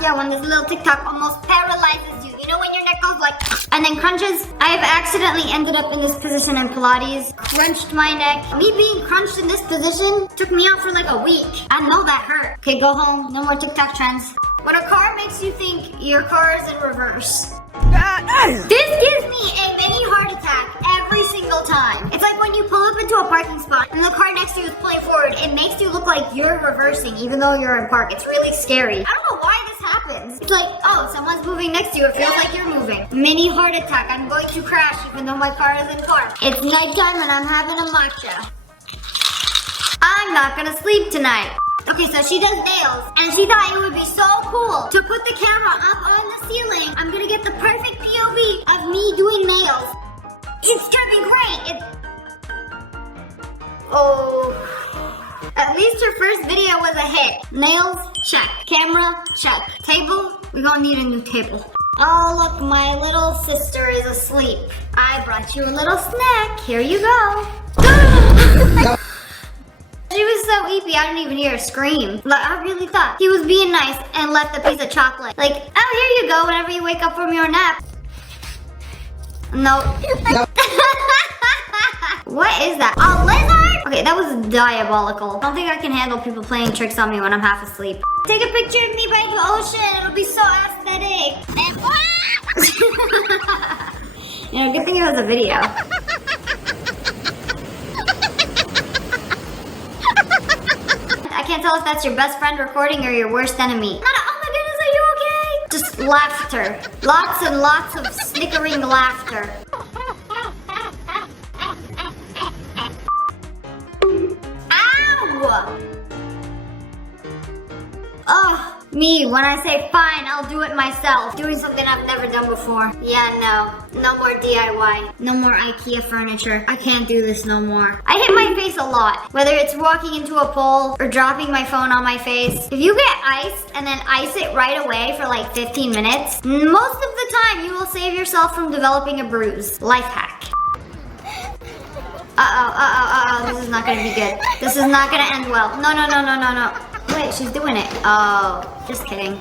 Yeah, when this little TikTok almost paralyzes you. You know when your neck goes like, and then crunches? I have accidentally ended up in this position in Pilates, crunched my neck. Me being crunched in this position took me out for like a week. I know that hurt. Okay, go home. No more TikTok trends. When a car makes you think your car is in reverse. This gives me a mini heart attack every single time. It's like when you pull up into a parking spot and the car next to you is pulling forward, it makes you look like you're reversing even though you're in park. It's really scary. I don't know why this happens. It's like, oh, someone's moving next to you. It feels like you're moving. Mini heart attack. I'm going to crash even though my car is in park. It's nighttime and I'm having a matcha. I'm not gonna sleep tonight. Okay, so she does nails, and she thought it would be so cool to put the camera up on the ceiling. I'm gonna get the perfect POV of me doing nails. It's turning great. Oh, at least her first video was a hit. Nails, check. Camera, check. Table, we're gonna need a new table. Oh, look, my little sister is asleep. I brought you a little snack. Here you go. She was so weepy, I didn't even hear her scream. Like, I really thought he was being nice and left a piece of chocolate. Like, oh, here you go whenever you wake up from your nap. No. What is that? A lizard? Okay, that was diabolical. I don't think I can handle people playing tricks on me when I'm half asleep. Take a picture of me by the ocean. It'll be so aesthetic. You know, good thing it was a video. I can't tell if that's your best friend recording or your worst enemy. Oh my goodness, are you okay? Just laughter. Lots and lots of snickering laughter. Ow! Oh, me, when I say fine, I'll do it myself. Doing something I've never done before. Yeah, no. No more DIY. No more IKEA furniture. I can't do this no more. I hit my face a lot. Whether it's walking into a pole or dropping my phone on my face. If you get ice and then ice it right away for like 15 minutes, most of the time you will save yourself from developing a bruise. Life hack. Uh-oh. This is not gonna be good. This is not gonna end well. No. Wait, she's doing it. Oh, just kidding.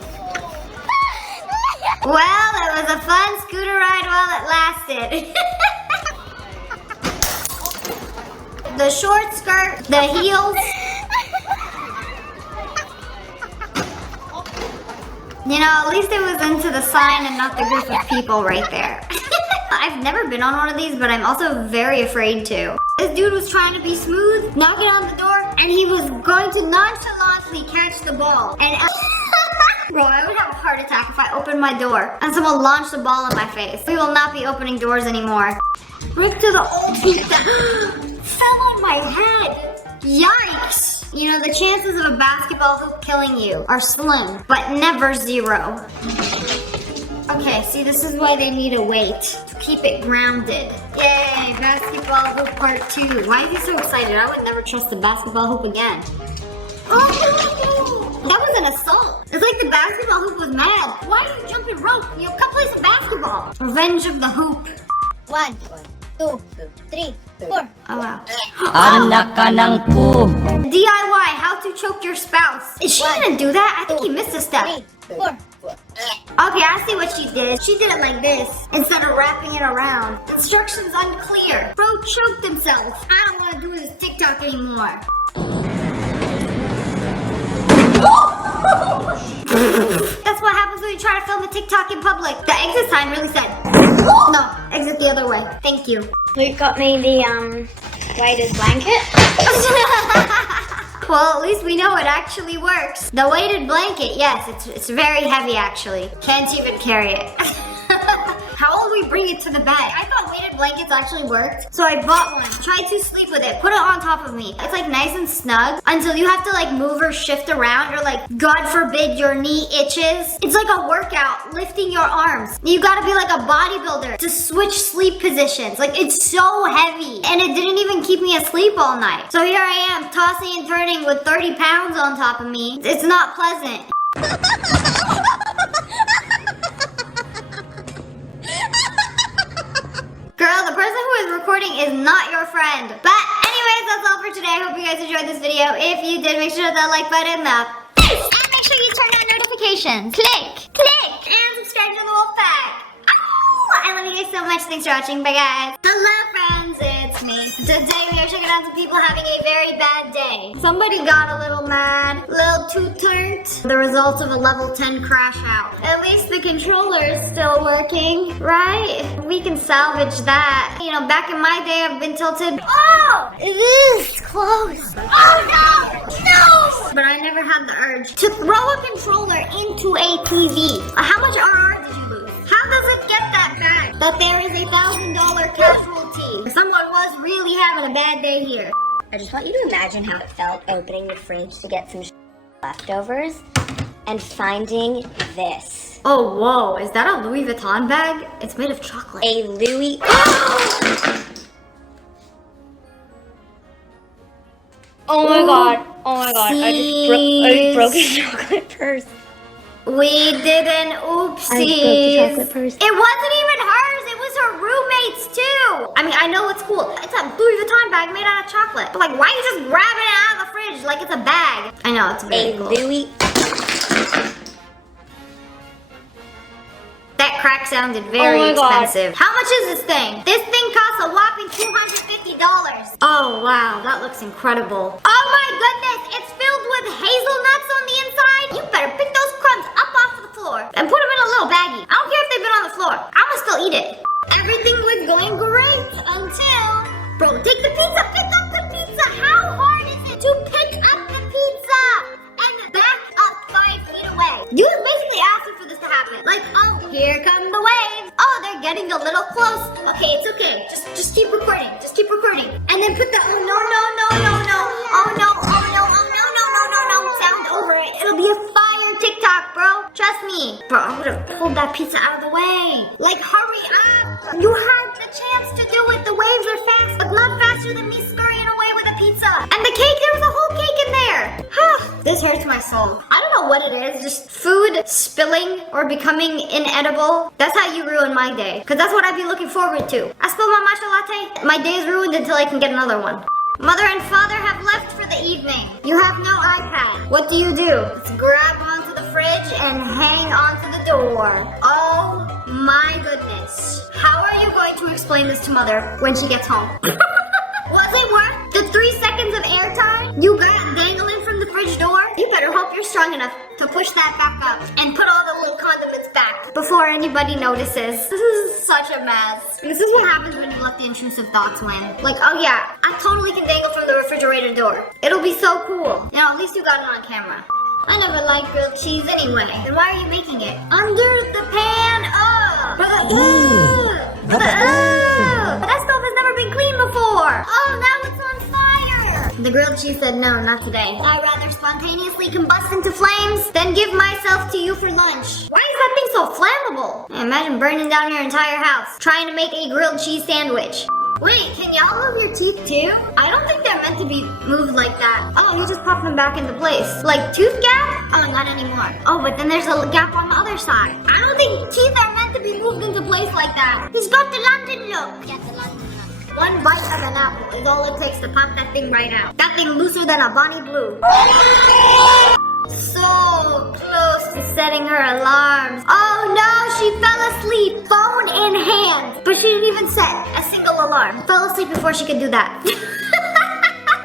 Well, it was a fun scooter ride while it lasted. The short skirt, the heels. You know, at least it was into the sign and not the group of people right there. I've never been on one of these, but I'm also very afraid to. This dude was trying to be smooth, knocking on the door, and he was going to nonchalantly catch the ball. And bro, I would have a heart attack if I opened my door and someone launched the ball in my face. We will not be opening doors anymore. Rick to the old feet that fell on my head. Yikes! You know, the chances of a basketball hoop killing you are slim, but never zero. Okay, see, this is why they need a weight to keep it grounded. Yay, basketball hoop part 2. Why is he so excited? I would never trust the basketball hoop again. Oh, that was an assault. It's like the basketball hoop was mad. Why are you jumping rope? You know, come play some basketball. Revenge of the hoop. 1, 2, 3, 4. Oh, wow. Anak ka ng pu. DIY, how to choke your spouse. Is she gonna do that? I think he missed a step. 3, 4. Okay, I see what she did. She did it like this instead of wrapping it around. Instructions unclear. Bro choked himself. I don't want to do this TikTok anymore. That's what happens when you try to film a TikTok in public. The exit sign really said, no, exit the other way. Thank you. Luke got me the weighted blanket. Well, at least we know it actually works. The weighted blanket, yes, it's very heavy actually. Can't even carry it. How will we bring it to the bed? I thought weighted blankets actually worked. So I bought one, tried to sleep with it, put it on top of me. It's like nice and snug until you have to like move or shift around or like, God forbid your knee itches. It's like a workout, lifting your arms. You gotta be like a bodybuilder to switch sleep positions. Like it's so heavy and it didn't even keep me asleep all night. So here I am tossing and turning with 30 pounds on top of me. It's not pleasant. girl, the person who is recording is not your friend. But anyways, that's all for today. I hope you guys enjoyed this video. If you did, make sure to hit that like button, and make sure you turn on notifications. Click, and subscribe to the Wolf Pack. I love you guys so much. Thanks for watching. Bye, guys. Hello, friends. It's me. Today we are checking out some people having a very bad day. Somebody got a little mad, a little too turned. The result of a level 10 crash out. At least the controller is still working, right? We can salvage that. You know, back in my day, I've been tilted. Oh, it is close. Oh, no. But I never had the urge to throw a controller into a TV. How much RR did you lose? How does it get that bad? But there is a $1,000 casualty. Someone was really having a bad day here. I just want you to imagine how it felt opening the fridge to get some leftovers and finding this. Oh, whoa. Is that a Louis Vuitton bag? It's made of chocolate. A Louis... Oh my god. Oh my god. I just broke his chocolate purse. We did an oopsies. I broke the chocolate purse. It wasn't even hers. It was her roommate's too. I mean, I know it's cool. It's a Louis Vuitton bag made out of chocolate. But like, why are you just grabbing it out of the fridge like it's a bag? I know, it's very cool. Louis... That crack sounded very expensive. How much is this thing? This thing costs a whopping $250. Oh, wow. That looks incredible. Oh my goodness. It's filled with hazelnuts on the inside. You better pick those crumbs up off the floor and put them in a little baggie. I don't care if they've been on the floor. I'ma still eat it. Everything was going great until... Bro, take the pizza. Pick up the pizza. How hard is it to pick up the pizza and back up 5 feet away? You was basically asking for this to happen. Like, oh, here come the waves. Oh, they're getting a little close. Okay, it's okay. Just keep recording. Just keep recording. And then put the oh no. Oh no sound over it. It'll be a fire TikTok, bro. Trust me. Bro, I would have pulled that pizza out of the way. Like, hurry up. You had the chance to do it. The waves are fast, but not faster than me scurrying away with a pizza. And the cake, there was a whole cake in there. This hurts my soul. I don't know what it is. Just food spilling or becoming inedible. That's how you ruin my day. Because that's what I'd be looking forward to. I spilled my matcha latte. My day is ruined until I can get another one. Mother and father have left for the evening. You have no iPad. What do? Let's grab onto the fridge and hang onto the door. Oh my goodness. How are you going to explain this to mother when she gets home? Was it worth the 3 seconds of airtime you got dangling from the fridge door? You better hope you're strong enough to push that back up and put all the little condiments back before anybody notices. This is such a mess. This is what happens when you let the intrusive thoughts win. Like, oh yeah, I totally can dangle from the refrigerator door. It'll be so cool. You know, at least you got it on camera. I never liked grilled cheese anyway. Then why are you making it? Under the pan. That stove has never been cleaned before. Oh, now it's on fire. The grilled cheese said no, not today. I'd rather spontaneously combust into flames than give myself to you for lunch. Why is that thing so flammable? Imagine burning down your entire house trying to make a grilled cheese sandwich. Wait, can y'all move your teeth too? I don't think they're meant to be moved like that. Oh, you just pop them back into place. Like tooth gap? Oh, not anymore. Oh, but then there's a gap on the other side. I don't think teeth are meant to be moved into place like that. He's got the London look. One bite of an apple is all it takes to pop that thing right out. That thing looser than a Bonnie Blue. So close to setting her alarms. Oh no, she fell asleep, phone in hand. But she didn't even set a single alarm. Fell asleep before she could do that.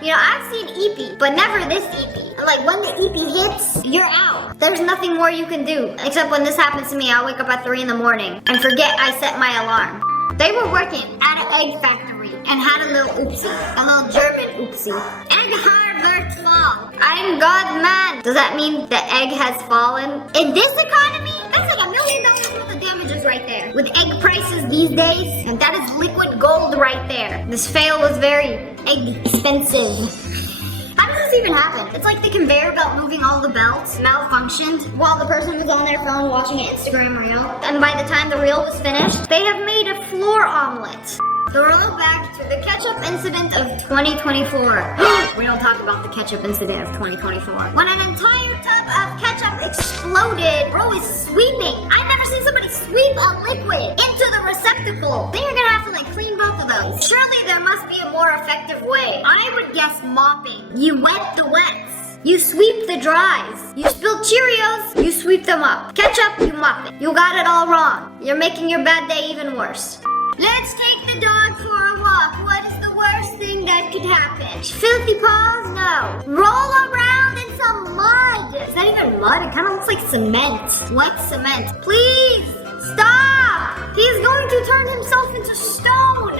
You know, I've seen EP, but never this EP. Like, when the EP hits, you're out. There's nothing more you can do. Except when this happens to me, I'll wake up at 3 in the morning and forget I set my alarm. They were working at an egg factory and had a little oopsie. A little German oopsie. Egg Harvard fall. I'm God's man. Does that mean the egg has fallen? In this economy, that's like $1 million worth of damages right there. With egg prices these days, and that is liquid gold right there. This fail was very expensive. How does this even happen? It's like the conveyor belt moving all the belts malfunctioned while the person was on their phone watching an Instagram reel. And by the time the reel was finished, they have made a floor omelet. Throwback to the ketchup incident of 2024. We don't talk about the ketchup incident of 2024. When an entire tub of ketchup exploded, bro is sweeping. I've never seen somebody sweep a liquid into the receptacle. Then you're gonna have to like clean both of those. Surely there must be a more effective way. I would guess mopping. You wet the wets. You sweep the dries. You spill Cheerios, you sweep them up. Ketchup, you mop it. You got it all wrong. You're making your bad day even worse. Let's take the dog for a walk. What is the worst thing that could happen? Filthy paws? No. Roll around in some mud. Is that even mud? It kind of looks like cement. Wet cement. Please, stop. He's going to turn himself into stone.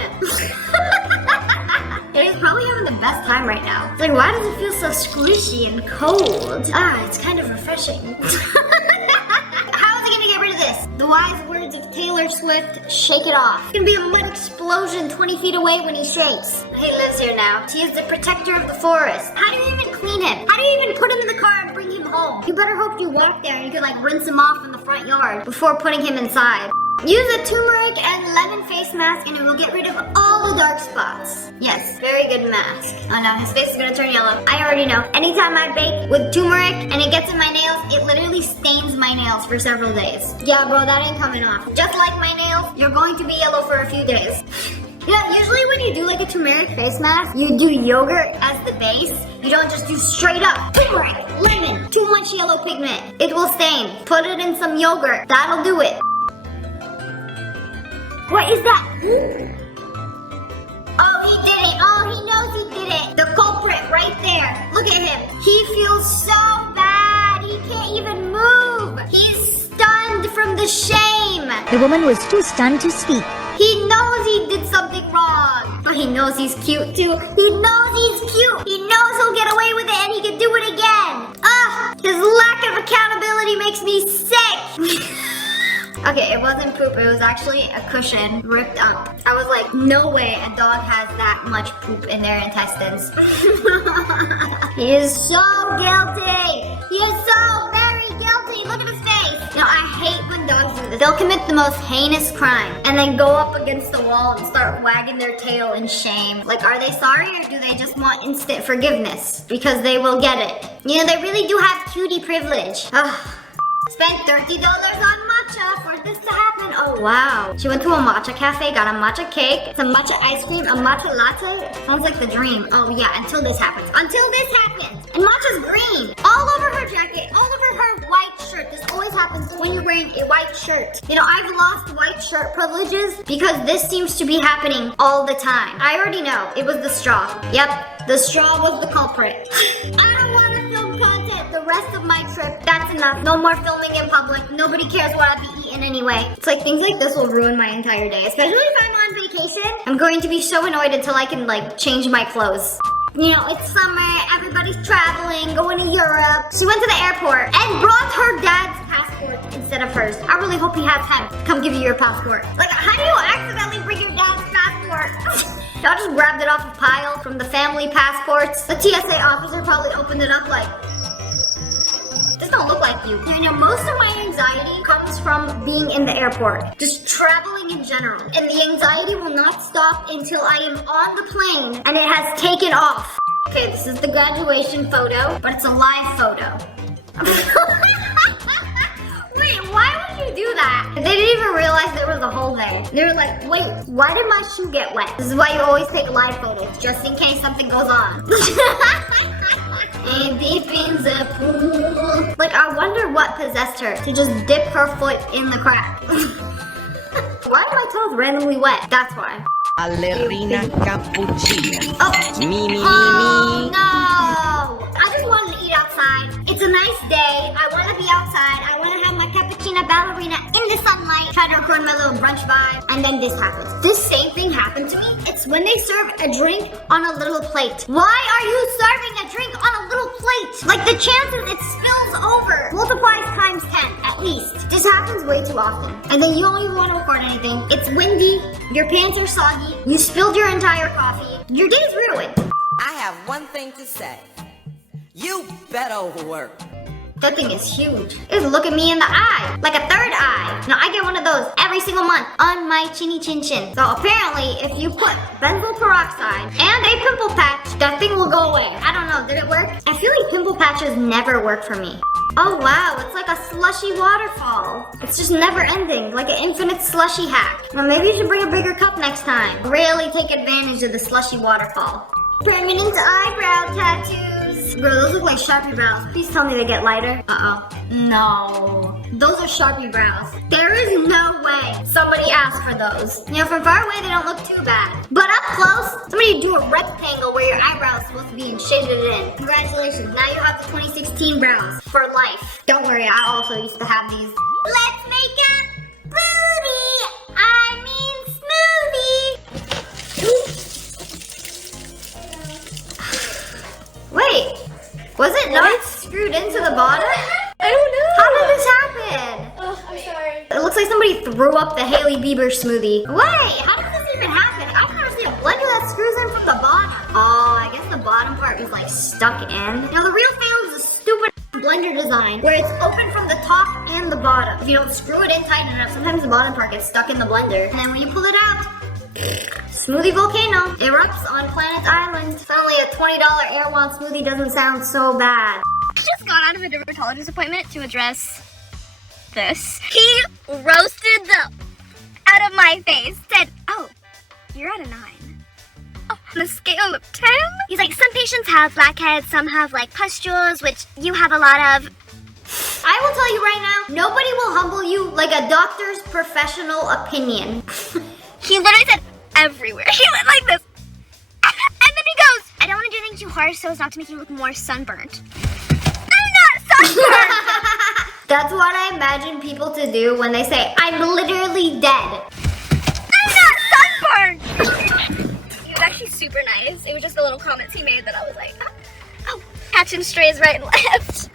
He's probably having the best time right now. It's like, why does it feel so squishy and cold? Ah, it's kind of refreshing. How is he gonna get rid of this? The wise words of Taylor Swift, shake it off. It's gonna be a mud explosion 20 feet away when he shakes. He lives here now. He is the protector of the forest. How do you even clean him? How do you even put him in the car and bring him home? You better hope you walk there and you can like rinse him off in the front yard before putting him inside. Use a turmeric and lemon face mask and it will get rid of all the dark spots. Yes, very good mask. Oh no, his face is gonna turn yellow. I already know. Anytime I bake with turmeric and it gets in my nails, it literally stains my nails for several days. Yeah, bro, that ain't coming off. Just like my nails, you're going to be yellow for a few days. Yeah, usually when you do like a turmeric face mask, you do yogurt as the base. You don't just do straight up turmeric, lemon, too much yellow pigment. It will stain. Put it in some yogurt. That'll do it. What is that? Oh, he did it. Oh, he knows he did it. The culprit right there. Look at him. He feels so bad. He can't even move. He's stunned from the shame. The woman was too stunned to speak. He knows he did something wrong. But he knows he's cute too. He knows he's cute. He knows he'll get away with it and he can do it again. Ugh, his lack of accountability makes me sick. Okay, it wasn't poop, it was actually a cushion ripped up. I was like, no way a dog has that much poop in their intestines. He is so guilty. He is so very guilty. Look at his face. Now, I hate when dogs do this. They'll commit the most heinous crime and then go up against the wall and start wagging their tail in shame. Like, are they sorry or do they just want instant forgiveness? Because they will get it. You know, they really do have cutie privilege. Ugh. Spent $30 on matcha for this to happen. Oh, wow. She went to a matcha cafe, got a matcha cake, some matcha ice cream, a matcha latte. Sounds like the dream. Oh, yeah, until this happens. Until this happens. And matcha's green. All over her jacket, all over her white shirt. This always happens when you're wearing a white shirt. You know, I've lost white shirt privileges because this seems to be happening all the time. I already know. It was the straw. Yep, the straw was the culprit. I don't want to film content the rest of my trip. That's enough. No more filming in public. Nobody cares what I'll be eating anyway. It's like things like this will ruin my entire day. Especially if I'm on vacation. I'm going to be so annoyed until I can like change my clothes. You know, it's summer, everybody's traveling, going to Europe. She went to the airport and brought her dad's passport instead of hers. I really hope he has time to come give you your passport. Like, how do you accidentally bring your dad's passport? Y'all just grabbed it off a pile from the family passports. The TSA officer probably opened it up like, this don't look like you. You know, most of my anxiety comes from being in the airport. Just traveling in general. And the anxiety will not stop until I am on the plane and it has taken off. Okay, this is the graduation photo, but it's a live photo. Wait, why would you do that? They didn't even realize there was a hole there. They were like, wait, why did my shoe get wet? This is why you always take live photos, just in case something goes on. And deep in the pool. Like, I wonder what possessed her to just dip her foot in the crack. Why are my toes randomly wet? That's why. Ballerina cappuccino. Oh, me. No! I just wanted to eat outside. It's a nice day. I want to be outside. I want to have my cappuccino ballerina in the sunlight. Try to record my little brunch vibe. And then this happens. This same thing happened to me. It's when they serve a drink on a little plate. Why are you serving a drink on a little plate? Like, the chances it spills over multiplies times 10 at least. This happens way too often. And then you don't even want to record anything. It's windy. Your pants are soggy. You spilled your entire coffee. Your day's ruined. I have one thing to say. You better work. That thing is huge. It's looking me in the eye, like a third eye. Now I get one of those every single month on my chinny chin chin. So apparently, if you put benzoyl peroxide and a pimple patch, that thing will go away. I don't know, did it work? I feel like pimple patches never work for me. Oh wow, it's like a slushy waterfall. It's just never ending, like an infinite slushy hack. Well, maybe you should bring a bigger cup next time. Really take advantage of the slushy waterfall. Permanent eyebrow tattoos. Bro, those look like Sharpie brows. Please tell me they get lighter. Uh-oh. No. Those are Sharpie brows. There is no way somebody asked for those. You know, from far away, they don't look too bad. But up close, somebody do a rectangle where your eyebrow is supposed to be and shaded it in. Congratulations, now you have the 2016 brows for life. Don't worry, I also used to have these. Let's make a booty. I mean smoothie. Wait, was it not screwed into the bottom? I don't know. How did this happen? Oh, I'm sorry. It looks like somebody threw up the Hailey Bieber smoothie. Wait, how does this even happen? I've never seen a blender that screws in from the bottom. Oh, I guess the bottom part is like stuck in. Now the real fail is a stupid blender design where it's open from the top and the bottom. If you don't screw it in tight enough, sometimes the bottom part gets stuck in the blender. And then when you pull it out, smoothie volcano erupts on Planet Island. Suddenly a $20 Air One smoothie doesn't sound so bad. Just got out of a dermatologist appointment to address this. He roasted the out of my face. Said, "Oh, you're at a 9. Oh, on a scale of 10." He's like, "Some patients have blackheads, some have like pustules, which you have a lot of." I will tell you right now, nobody will humble you like a doctor's professional opinion. He literally said everywhere. He went like this. And then he goes, "I don't want to do anything too harsh so as not to make you look more sunburnt." I'm not sunburnt! That's what I imagine people to do when they say, "I'm literally dead." I'm not sunburned! He was actually super nice. It was just the little comments he made that I was like, oh, catching strays right and left.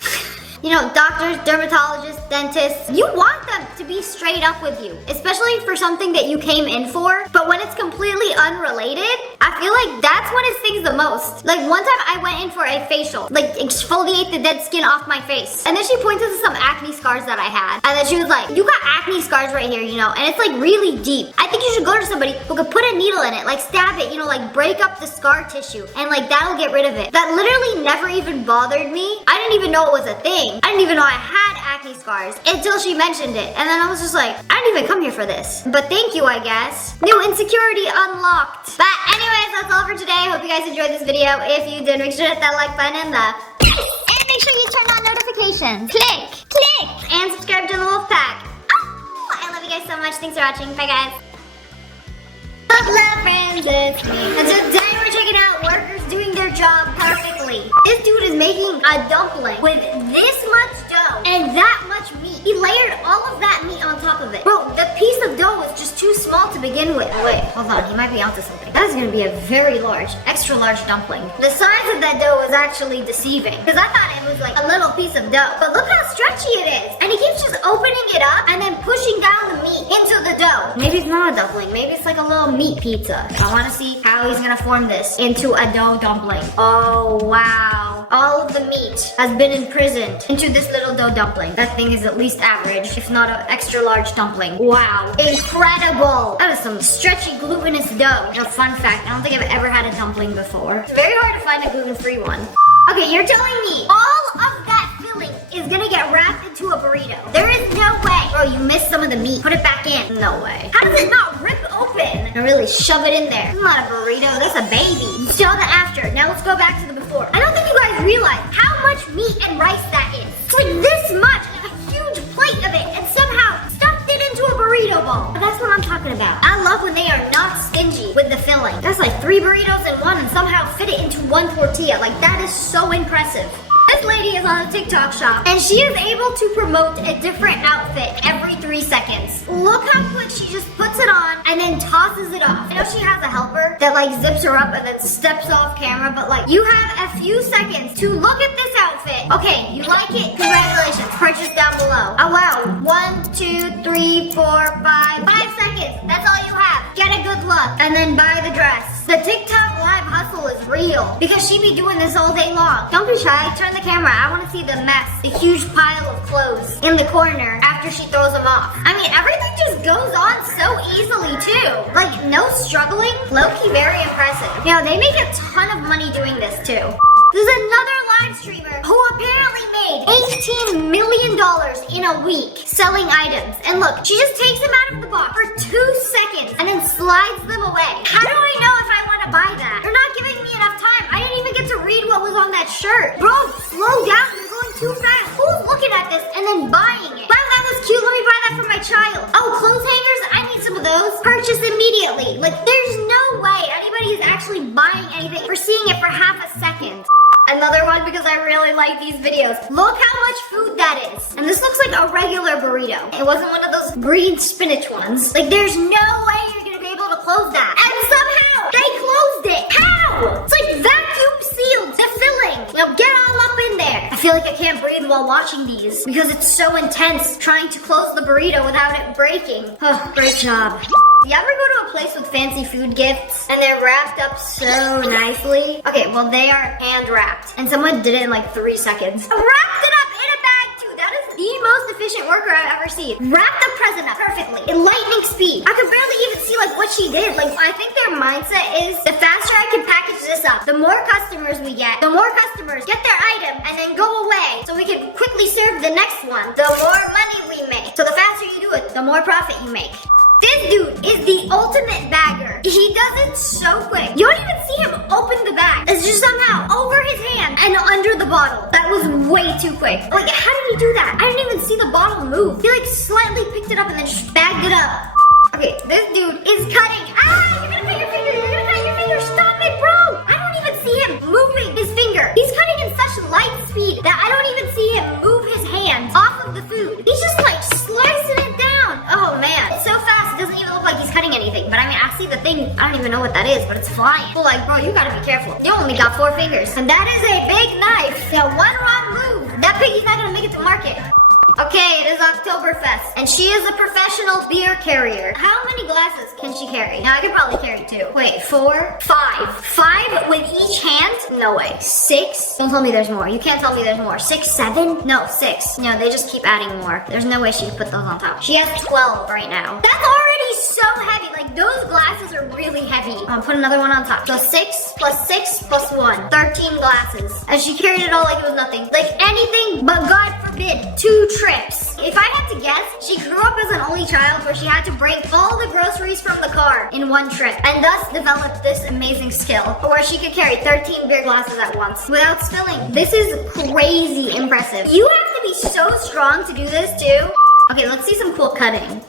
You know, doctors, dermatologists, dentists, you want them to be straight up with you, especially for something that you came in for. But when it's completely unrelated, I feel like that's when it stings the most. Like one time I went in for a facial, like exfoliate the dead skin off my face. And then she pointed to some acne scars that I had. And then she was like, "You got acne scars right here, you know, and it's like really deep. I think you should go to somebody who could put a needle in it, like stab it, you know, like break up the scar tissue and like that'll get rid of it." That literally never even bothered me. I didn't even know it was a thing. I didn't even know I had acne scars until she mentioned it. And then I was just like, I didn't even come here for this. But thank you, I guess. New insecurity unlocked. But anyways, that's all for today. Hope you guys enjoyed this video. If you did, make sure to hit that like button and make sure you turn on notifications. Click. And subscribe to the Wolf Pack. Oh, I love you guys so much. Thanks for watching. Bye, guys. Love friends, it's me. And today we're checking out workers doing their job perfectly. This dude is making a dumpling with this much dough and that much meat. He layered all of that meat on top of it. Bro, the piece of dough was just too small to begin with. Wait, hold on, he might be onto something. That is gonna be a very large, extra large dumpling. The size of that dough was actually deceiving because I thought it was like a little piece of dough. But look how stretchy it is. And he keeps just opening it up and then pushing down the meat into the dough. Maybe it's not a dumpling, maybe it's like a little meat pizza. I want to see how he's gonna form this into a dough dumpling. Oh wow, all of the meat has been imprisoned into this little dough dumpling. That thing is at least average, if not an extra large dumpling. Wow, incredible. That is some stretchy glutinous dough. A fun fact, I don't think I've ever had a dumpling before. It's very hard to find a gluten-free one. Okay, you're telling me all of that filling is gonna get wrapped into a burrito? There is no way. Bro, you missed some of the meat. Put it back in. No way. How does it not rip open and really shove it in there? It's not a burrito, that's a baby. Still the after. Now let's go back to the before. I don't think you guys realize how much meat and rice that is. It's like this much, a huge plate of it, and somehow stuffed it into a burrito bowl. That's what I'm talking about. I love when they are not stingy with the filling. That's like 3 burritos in one and somehow fit it into 1 tortilla. Like that is so impressive. This lady is on a TikTok shop and she is able to promote a different outfit every 3 seconds. Look how quick she just puts it on and then tosses it off. I know she has a helper that like zips her up and then steps off camera, but like you have a few seconds to look at this outfit. Okay, you like it? Congratulations. Purchase down below. Oh wow. 1, 2, 3, 4, 5. 5 seconds. That's all you have. Get a good look and then buy the dress. The TikTok live hustle is real because she be doing this all day long. Don't be shy. Turn the camera. I want to see the mess, the huge pile of clothes in the corner after she throws them off. I mean, everything just goes on so easily too. Like, no struggling. Low-key very impressive. You know, they make a ton of money doing this too. There's another live streamer who apparently made $18 million in a week selling items. And look, she just takes them out of the box for 2 seconds and then slides them away. How do I know if I want to buy that? You're not giving me enough time. I didn't even get to read what was on that shirt. Bro, slow down. You're going too fast. Who's looking at this and then buying it? Wow, that was cute. Let me buy that for my child. Oh, clothes hangers? I need some of those. Purchase immediately. Like, there's no way anybody is actually buying anything for seeing it for half a second. Another one because I really like these videos. Look how much food that is. And this looks like a regular burrito. It wasn't one of those green spinach ones. Like, there's no way you're gonna be able to close that. And somehow, they closed it. How? It's like vacuum sealed to filling. You know, get all up in there. I feel like I can't breathe while watching these because it's so intense trying to close the burrito without it breaking. Oh, great job. You ever go to a place with fancy food gifts and they're wrapped up so nicely? Okay, well, they are hand wrapped and someone did it in like 3 seconds. Wrapped it up in a bag too. That is the most efficient worker I've ever seen. Wrapped the present up perfectly in lightning speed. I could barely even see like what she did. Like, I think their mindset is the faster I can package this up, the more customers we get, the more customers get their item and then go away so we can quickly serve the next one. The more money we make. So the faster you do it, the more profit you make. This dude is the ultimate bagger. He does it so quick. You don't even see him open the bag. It's just somehow over his hand and under the bottle. That was way too quick. Like, how did he do that? I didn't even see the bottle move. He like slightly picked it up and then just bagged it up. Okay, this dude is cutting. Ah, you're gonna cut your finger. You're gonna cut your finger. Stop it, bro. I don't even see him moving his finger. He's cutting in such light speed that I don't even see him move his hand off of the food. He's just like slicing it down. Oh man, it's so fast. It doesn't even look like he's cutting anything. But I mean, I see the thing. I don't even know what that is, but it's flying. So like, bro, you gotta be careful. You only got 4 fingers. And that is a big knife. Now, one wrong move, that piggy's not gonna make it to market. Okay, it is Oktoberfest, and she is a professional beer carrier. How many glasses can she carry? Now, I could probably carry 2. Wait, 4, 5. 5 with each hand? No way. 6? Don't tell me there's more. You can't tell me there's more. 6, 7? No, 6. No, they just keep adding more. There's no way she could put those on top. She has 12 right now. That's already so heavy. Like, those glasses are really heavy. I'll put another one on top. So 6 plus 6 plus 1. 13 glasses. And she carried it all like it was nothing. Like anything but, God forbid, 2 trips. If I had to guess, she grew up as an only child where she had to bring all the groceries from the car in 1 trip and thus developed this amazing skill where she could carry 13 beer glasses at once without spilling. This is crazy impressive. You have to be so strong to do this too. Okay, let's see some cool cutting.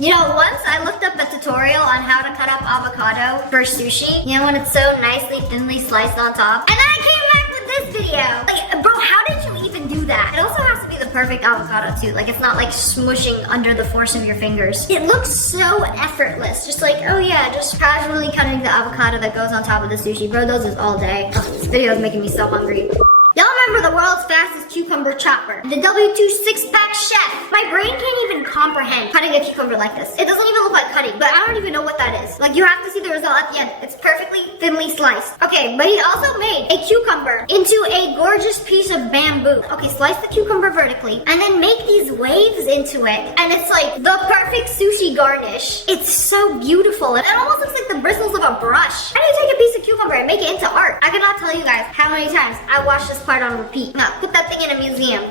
You know, once I looked up a tutorial on how to cut up avocado for sushi, you know, when it's so nicely thinly sliced on top. And then I came back with this video. Like, bro, how did you even do that? It also has to be the perfect avocado too. Like, it's not like smushing under the force of your fingers. It looks so effortless. Just like, oh yeah, just casually cutting the avocado that goes on top of the sushi. Bro, those is all day. Oh, this video is making me so hungry. Y'all remember the world's fastest cucumber chopper? The W2 6-pack chef. My brain can't even comprehend cutting a cucumber like this. It doesn't even look like cutting, but I don't even know what that is. Like, you have to see the result at the end. It's perfectly thinly sliced. Okay, but he also made a cucumber into a gorgeous piece of bamboo. Okay, slice the cucumber vertically and then make these waves into it. And it's like the perfect sushi garnish. It's so beautiful. And it almost looks like the bristles of a brush. How do you take a piece of cucumber and make it into art? I cannot tell you guys how many times I watched this part on repeat. Now, put that thing in a museum.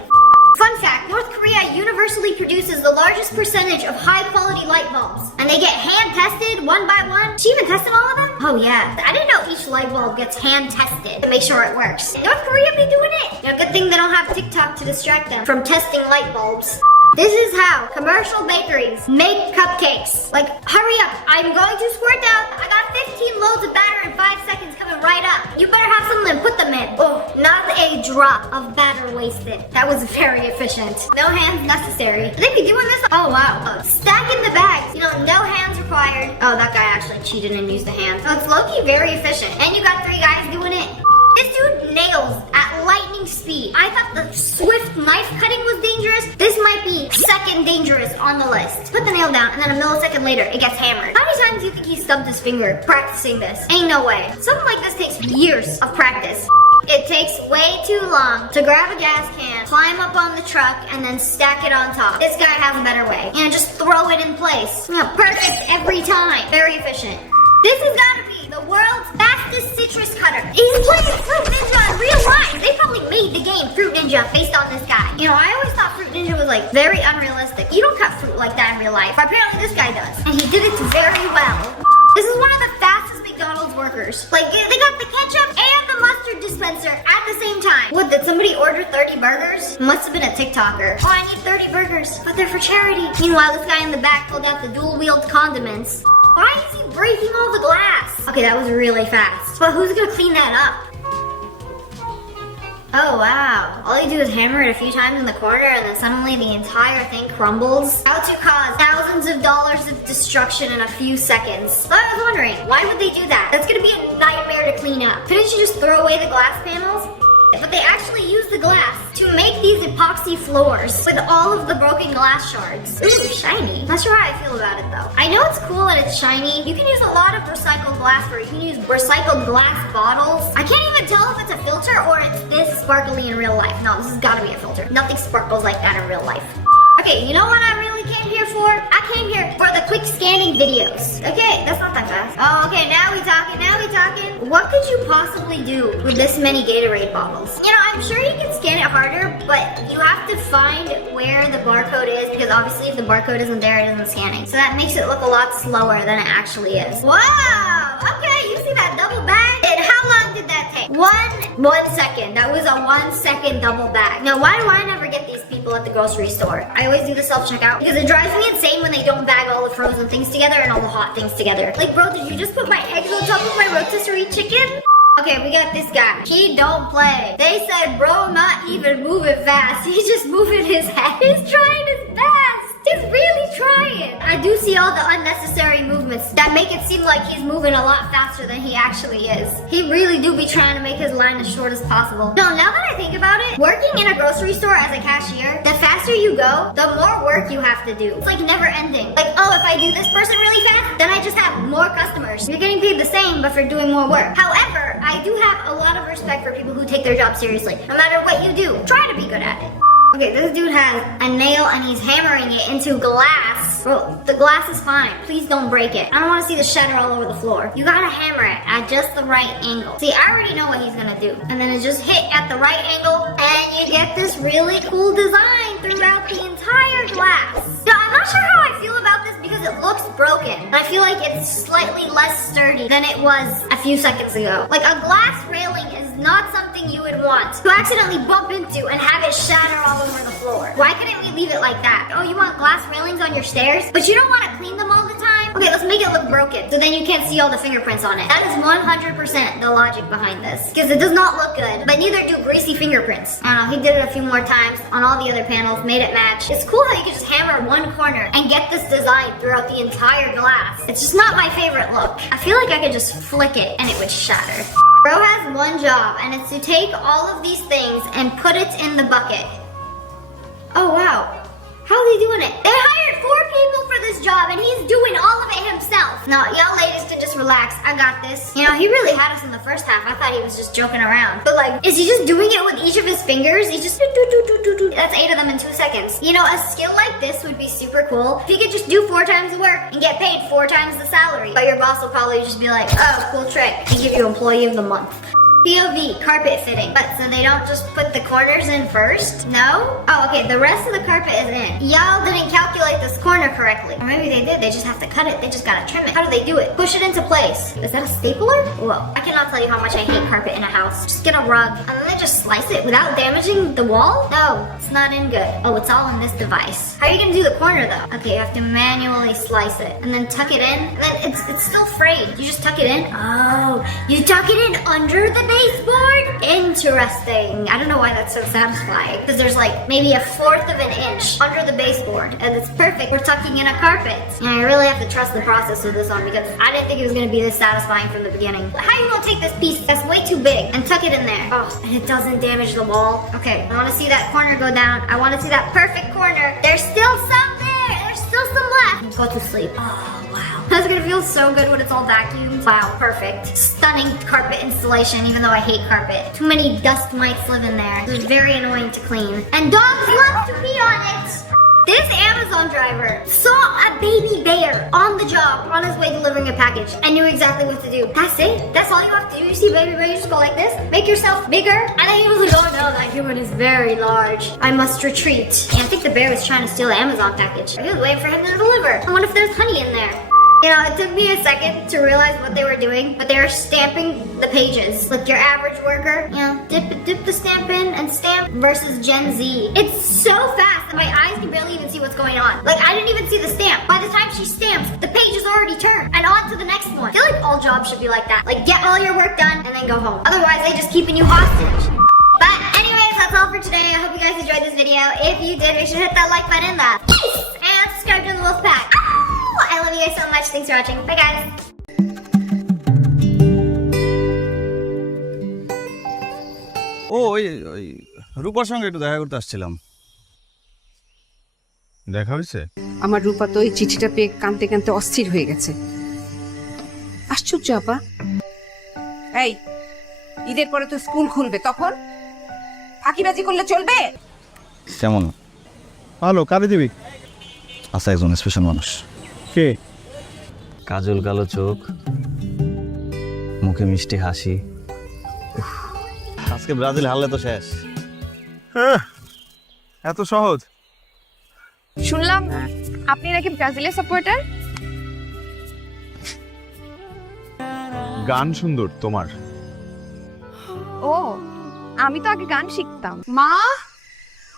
Fun fact, North Korea universally produces the largest percentage of high-quality light bulbs. And they get hand-tested one by one. She even tested all of them? Oh yeah. I didn't know each light bulb gets hand-tested to make sure it works. North Korea be doing it. You know, good thing they don't have TikTok to distract them from testing light bulbs. This is how commercial bakeries make cupcakes. Like, hurry up, I'm going to squirt out. I got 15 loads of batter in 5 seconds coming right up. You better have something to put them in. Oh, not a drop of batter wasted. That was very efficient. No hands necessary. They be doing this. Oh, wow. Stacking the bags. You know, no hands required. Oh, that guy actually cheated and used the hands. So it's low-key very efficient. And you got 3 guys doing it. This dude nails at lightning lightning speed. I thought the swift knife cutting was dangerous. This might be second dangerous on the list. Put the nail down, and then a millisecond later, it gets hammered. How many times do you think he stubbed his finger practicing this? Ain't no way. Something like this takes years of practice. It takes way too long to grab a gas can, climb up on the truck, and then stack it on top. This guy has a better way. Just throw it in place. Perfect every time. Very efficient. This has got to be the world's fastest citrus cutter. He's playing Fruit Ninja in real life. They probably made the game Fruit Ninja based on this guy. I always thought Fruit Ninja was like very unrealistic. You don't cut fruit like that in real life. But apparently this guy does. And he did it very well. This is one of the fastest McDonald's workers. Like, they got the ketchup and the mustard dispenser at the same time. What, did somebody order 30 burgers? Must have been a TikToker. Oh, I need 30 burgers, but they're for charity. Meanwhile, this guy in the back pulled out the dual-wield condiments. Why is he breaking all the glass? Okay, that was really fast. But who's gonna clean that up? Oh wow, all you do is hammer it a few times in the corner and then suddenly the entire thing crumbles. How to cause thousands of dollars of destruction in a few seconds. So I was wondering, why would they do that? That's gonna be a nightmare to clean up. Couldn't you just throw away the glass panels? But they actually use the glass to make these epoxy floors with all of the broken glass shards. Ooh, shiny. Not sure how I feel about it though. I know it's cool and it's shiny. You can use a lot of recycled glass you can use recycled glass bottles. I can't even tell if it's a filter or it's this sparkly in real life. No, this has gotta be a filter. Nothing sparkles like that in real life. Okay, you know what I really came here for? I came here for the quick scanning videos. Okay, that's not that fast. Oh, okay, now we talking. What could you possibly do with this many Gatorade bottles? I'm sure you can scan it harder, but you have to find where the barcode is because obviously if the barcode isn't there, it isn't scanning. So that makes it look a lot slower than it actually is. Wow, okay, you see that double bag? And how long did that take? One second. That was a 1 second double bag. Now, why do I never get these people at the grocery store? I always do the self-checkout because it drives me insane when they don't bag all the frozen things together and all the hot things together. Like, bro, did you just put my eggs on top of my rotisserie chicken? Okay, we got this guy. He don't play. They said, bro, not even moving fast. He's just moving his head. He's trying his best. He's really trying. I do see all the unnecessary movements that make it seem like he's moving a lot faster than he actually is. He really do be trying to make his line as short as possible. No, now that I think about it, working in a grocery store as a cashier, the faster you go, the more work you have to do. It's like never ending. Like, oh, if I do this person really fast, then I just have more customers. You're getting paid the same, but for doing more work. However, I do have a lot of respect for people who take their job seriously. No matter what you do, try to be good at it. Okay, this dude has a nail and he's hammering it into glass. Bro, the glass is fine. Please don't break it. I don't want to see the shatter all over the floor. You gotta hammer it at just the right angle. See, I already know what he's gonna do. And then it just hit at the right angle and you get this really cool design throughout the entire glass. Now, I'm not sure how I feel about this because it looks broken. And I feel like it's slightly less sturdy than it was a few seconds ago. Like, a glass railing is not something you would want to accidentally bump into and have it shatter all over the floor. Why couldn't we leave it like that? Oh, you want glass railings on your stairs, but you don't want to clean them all the time? Okay, let's make it look broken, so then you can't see all the fingerprints on it. That is 100% the logic behind this, because it does not look good, but neither do greasy fingerprints. I don't know, he did it a few more times on all the other panels, made it match. It's cool how you can just hammer one corner and get this design throughout the entire glass. It's just not my favorite look. I feel like I could just flick it and it would shatter. Bro has one job, and it's to take all of these things and put it in the bucket. Oh wow. How are they doing it? They hired 4 people for this job and he's doing all of it himself. No, y'all ladies can just relax. I got this. He really had us in the first half. I thought he was just joking around. But like, is he just doing it with each of his fingers? He's just do. That's 8 of them in 2 seconds. A skill like this would be super cool if you could just do 4 times the work and get paid 4 times the salary. But your boss will probably just be like, oh, cool trick. And give you Employee of the Month. POV, carpet fitting. But so they don't just put the corners in first? No? Oh, okay, the rest of the carpet is in. Y'all didn't calculate this corner correctly. Or maybe they did, they just have to cut it. They just gotta trim it. How do they do it? Push it into place. Is that a stapler? Whoa, I cannot tell you how much I hate carpet in a house. Just get a rug and then just slice it without damaging the wall? No, it's not in good. Oh, it's all in this device. How are you gonna do the corner though? Okay, you have to manually slice it and then tuck it in. And then it's still frayed. You just tuck it in. Oh, you tuck it in under the baseboard? Interesting. I don't know why that's so satisfying. Because there's like maybe 1/4 of an inch under the baseboard. And it's perfect for tucking in a carpet. And I really have to trust the process with this one because I didn't think it was going to be this satisfying from the beginning. How you gonna take this piece that's way too big and tuck it in there? Oh, and it doesn't damage the wall. Okay, I want to see that corner go down. I want to see that perfect corner. There's still some there. There's still some left. Go to sleep. Oh, wow. That's gonna feel so good when it's all vacuumed. Wow, perfect. Stunning carpet installation, even though I hate carpet. Too many dust mites live in there. It's very annoying to clean. And dogs love to pee on it. This Amazon driver saw a baby bear on the job on his way delivering a package and knew exactly what to do. That's it. That's all you have to do. You see a baby bear, you just go like this. Make yourself bigger. And then he was like, oh no, that human is very large. I must retreat. And I think the bear was trying to steal the Amazon package. He was waiting for him to deliver. I wonder if there's honey in there. You know, it took me a second to realize what they were doing, but they were stamping the pages. Like your average worker, you know, dip the stamp in and stamp versus Gen Z. It's so fast that my eyes can barely even see what's going on. Like, I didn't even see the stamp. By the time she stamps, the page is already turned and on to the next one. I feel like all jobs should be like that. Like, get all your work done and then go home. Otherwise, they just keeping you hostage. But anyways, that's all for today. I hope you guys enjoyed this video. If you did, make sure to hit that like button, and subscribe to the Wolf Pack. I love you guys so much. Thanks for watching. Bye, guys. ওই রূপার সঙ্গে একটু দেখা করতে আসছিলাম। দেখা হয়েছে? আমার রূপা তো এই চিঠিটা পেয়ে কাঁদতে কাঁদতে অস্থির হয়ে গেছে। আশ্চর্য আপা। এই ঈদের পরে তো স্কুল খুলবে, তখন ফাঁকিবাজি করলে চলবে? কেমন? ভালো। কারে দিবি? আচ্ছা, একজন স্পেশাল মানুষ। কে? কাজল কালো চোখ, মুখে মিষ্টি হাসি। আজকে ব্রাজিল হারলে তো শেষ। এত সহজ? শুনলাম আপনি নাকি ব্রাজিলের সাপোর্টার। গান সুন্দর তোমার। ও, আমি তো আগে গান শিখতাম। মা,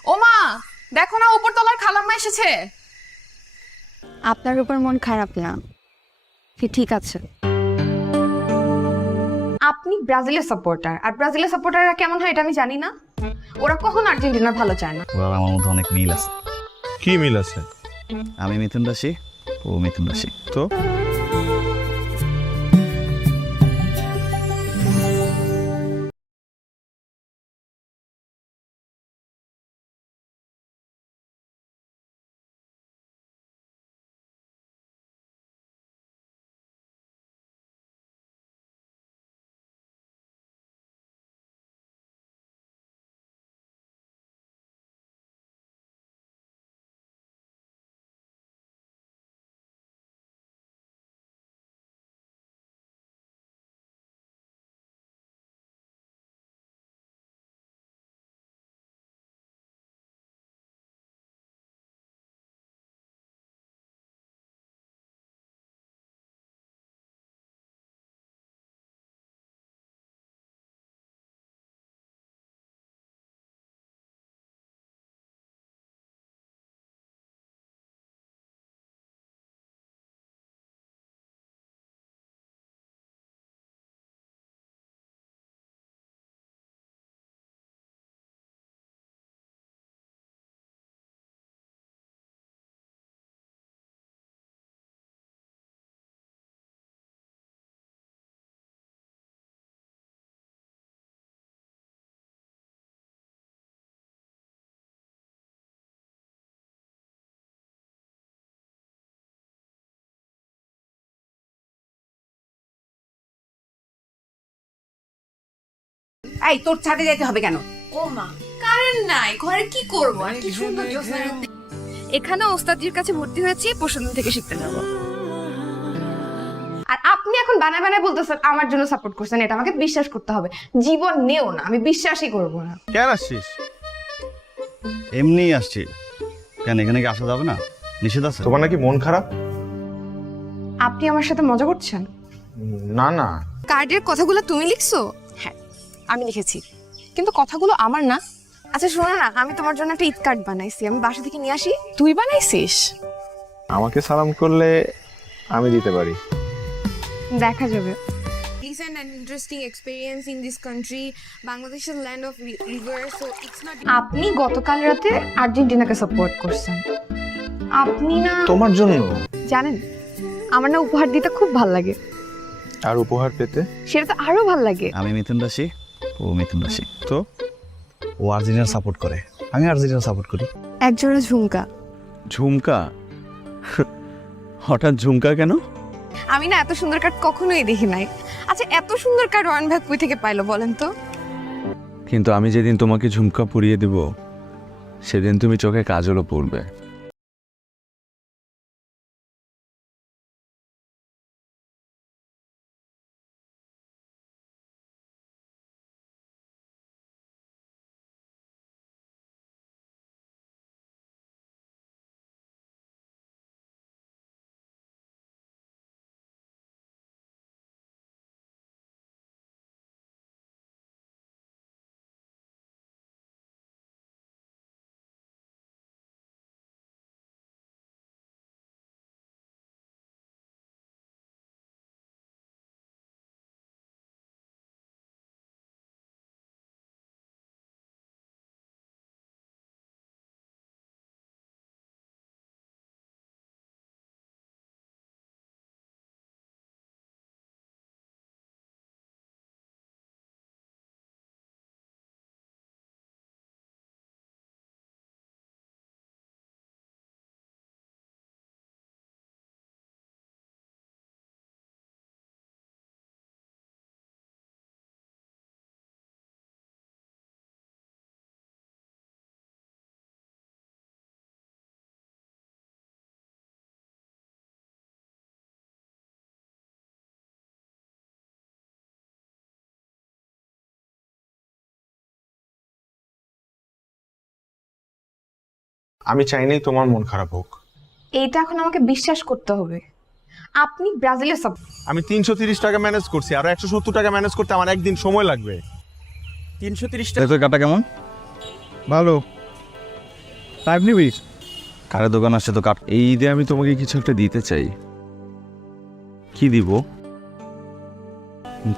ও মা, দেখো না উপরতলার খালাম্মা এসেছে। আপনার উপর মন খারাপ না, ঠিক আছে। আপনি ব্রাজিলের সাপোর্টার, আর ব্রাজিলের সাপোর্টাররা কেমন হয় এটা আমি জানি না। ওরা কখন আর্জেন্টিনার ভালো চায় না। ওরা আমার মধ্যে অনেক মিল আছে। কি মিল আছে? আমি মিথুন রাশি, ও মিথুন রাশি। তো এই তোর ছাদে যেতে হবে কেন? ও মা, কারেন্ট নাই, ঘরে কি করব? আর কি সুন্দর জ্যোৎস্না রাতে। এখানে ওস্তাদজির কাছে ভর্তি হয়েছি, পরশুদিন থেকে শিখতে যাব। আর আপনি এখন বানায় বানায় বলতেছেন আমার জন্য সাপোর্ট করছেন, এটা আমাকে বিশ্বাস করতে হবে। জীবন নেও না, আমি বিশ্বাসই করব না। কেন আসছিস? এমনি আসছি। কেন, এখানে কি আসা যাবে না? নিষেধ আছে? তোমার নাকি মন খারাপ? আপনি আমার সাথে মজা করছেন? না না। কার্ডের কথাগুলো তুমি লিখছো? হ্যাঁ, আমি লিখেছি, কিন্তু কথাগুলো আমার না। আচ্ছা শোনো না, আমি তোমার জন্য একটা ঈদ কার্ড বানাইছি, আমি বাসা থেকে নিয়ে আসি। তুই বানাইছিস? আমাকে সালাম করলে আমি দিতে পারি। দেখা যাবে। recent and interesting experience in this country. Bangladesh is a land of rivers, so it's not. আপনি গতকাল রাতে আর্জেন্টিনাকে সাপোর্ট করছেন। আপনি না তোমার জন্য। জানেন আমার না উপহার দিতে খুব ভাল লাগে। আর উপহার পেতে? সেটা তো আরো ভাল লাগে। আমি মিথুন রাশি, ও মিথুন রাশি। তো ও আর্জেন্টিনা সাপোর্ট করে, আমি আর্জেন্টিনা সাপোর্ট করি। একজোড়া ঝুমকা। ঝুমকা? হঠাৎ ঝুমকা কেন? আমি না এত সুন্দর কার্ড কখনোই দেখি নাই। আচ্ছা এত সুন্দর কার্ড ওয়ান ভাই কই থেকে পাইলো বলেন তো? কিন্তু আমি যেদিন তোমাকে ঝুমকা পরিয়ে দেব সেদিন তুমি চোখে কাজলও পরবে। আমি চাই নাই তোমার মন খারাপ হোক। এইটা এখন আমাকে বিশ্বাস করতে হবে। আপনি ব্রাজিলের সাপোর্ট। আমি 330 টাকা ম্যানেজ করছি, আর 170 টাকা ম্যানেজ করতে আমার একদিন সময় লাগবে। 330 টাকা। তোর কাটা কেমন? ভালো। টাইপ নিবি? কারে দোকান আসছে তো কাট। এই ঈদে আমি তোমাকে কিছু একটা দিতে চাই। কি দিব?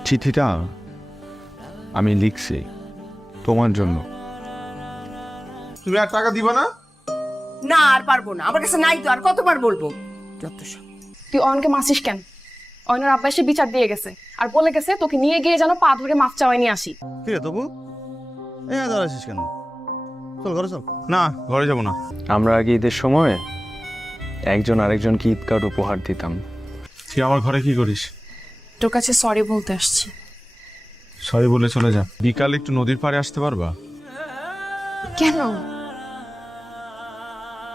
চিঠিটা আমি লিখছি তোমার জন্য। তুমি আর টাকা দিবা না? না আর পারবো না, আমার কাছে নাই তো, আর কতবার বলবো? যত সব। তুই অনকে মাসিস কেন? অয়নের আব্বা এসে বিচার দিয়ে গেছে আর বলে গেছে তোকে নিয়ে গিয়ে যেন পা ধরে মাফ চাওয়াই নিয়ে আসি। ঠিক আছে তবু দাঁড়াচ্ছিস কেন? চল ঘরে চল। না, ঘরে যাব না। আমরা আগে ঈদের সময় একজন আরেকজনকে ঈদ কার্ড উপহার দিতাম। তুই আমার ঘরে কি করিস? তোর কাছে সরি বলতে আসছি। সরি বলে চলে যা। বিকালে একটু নদীর পাড়ে আসতে পারবা? কেন?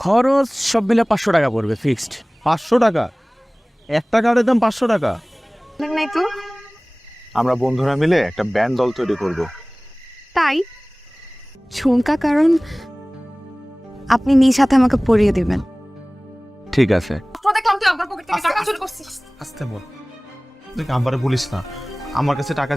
খরচ সব মিলে 500 টাকা পড়বে ফিক্সড। 500 টাকা? একটা কার্ডের দাম 500 টাকা? নাই তো। আমরা বন্ধুরা মিলে একটা ব্যান্ড দল তৈরি করব। তাই ঝুমকা কারণ আপনি নিজ হাতে আমাকে পরিয়ে দিবেন। ঠিক আছে। দেখলাম তুই আমার পকেট থেকে টাকা চুরি করছিস। আস্তে বল। দেখ, আবার বলিস না। আমার কাছে টাকা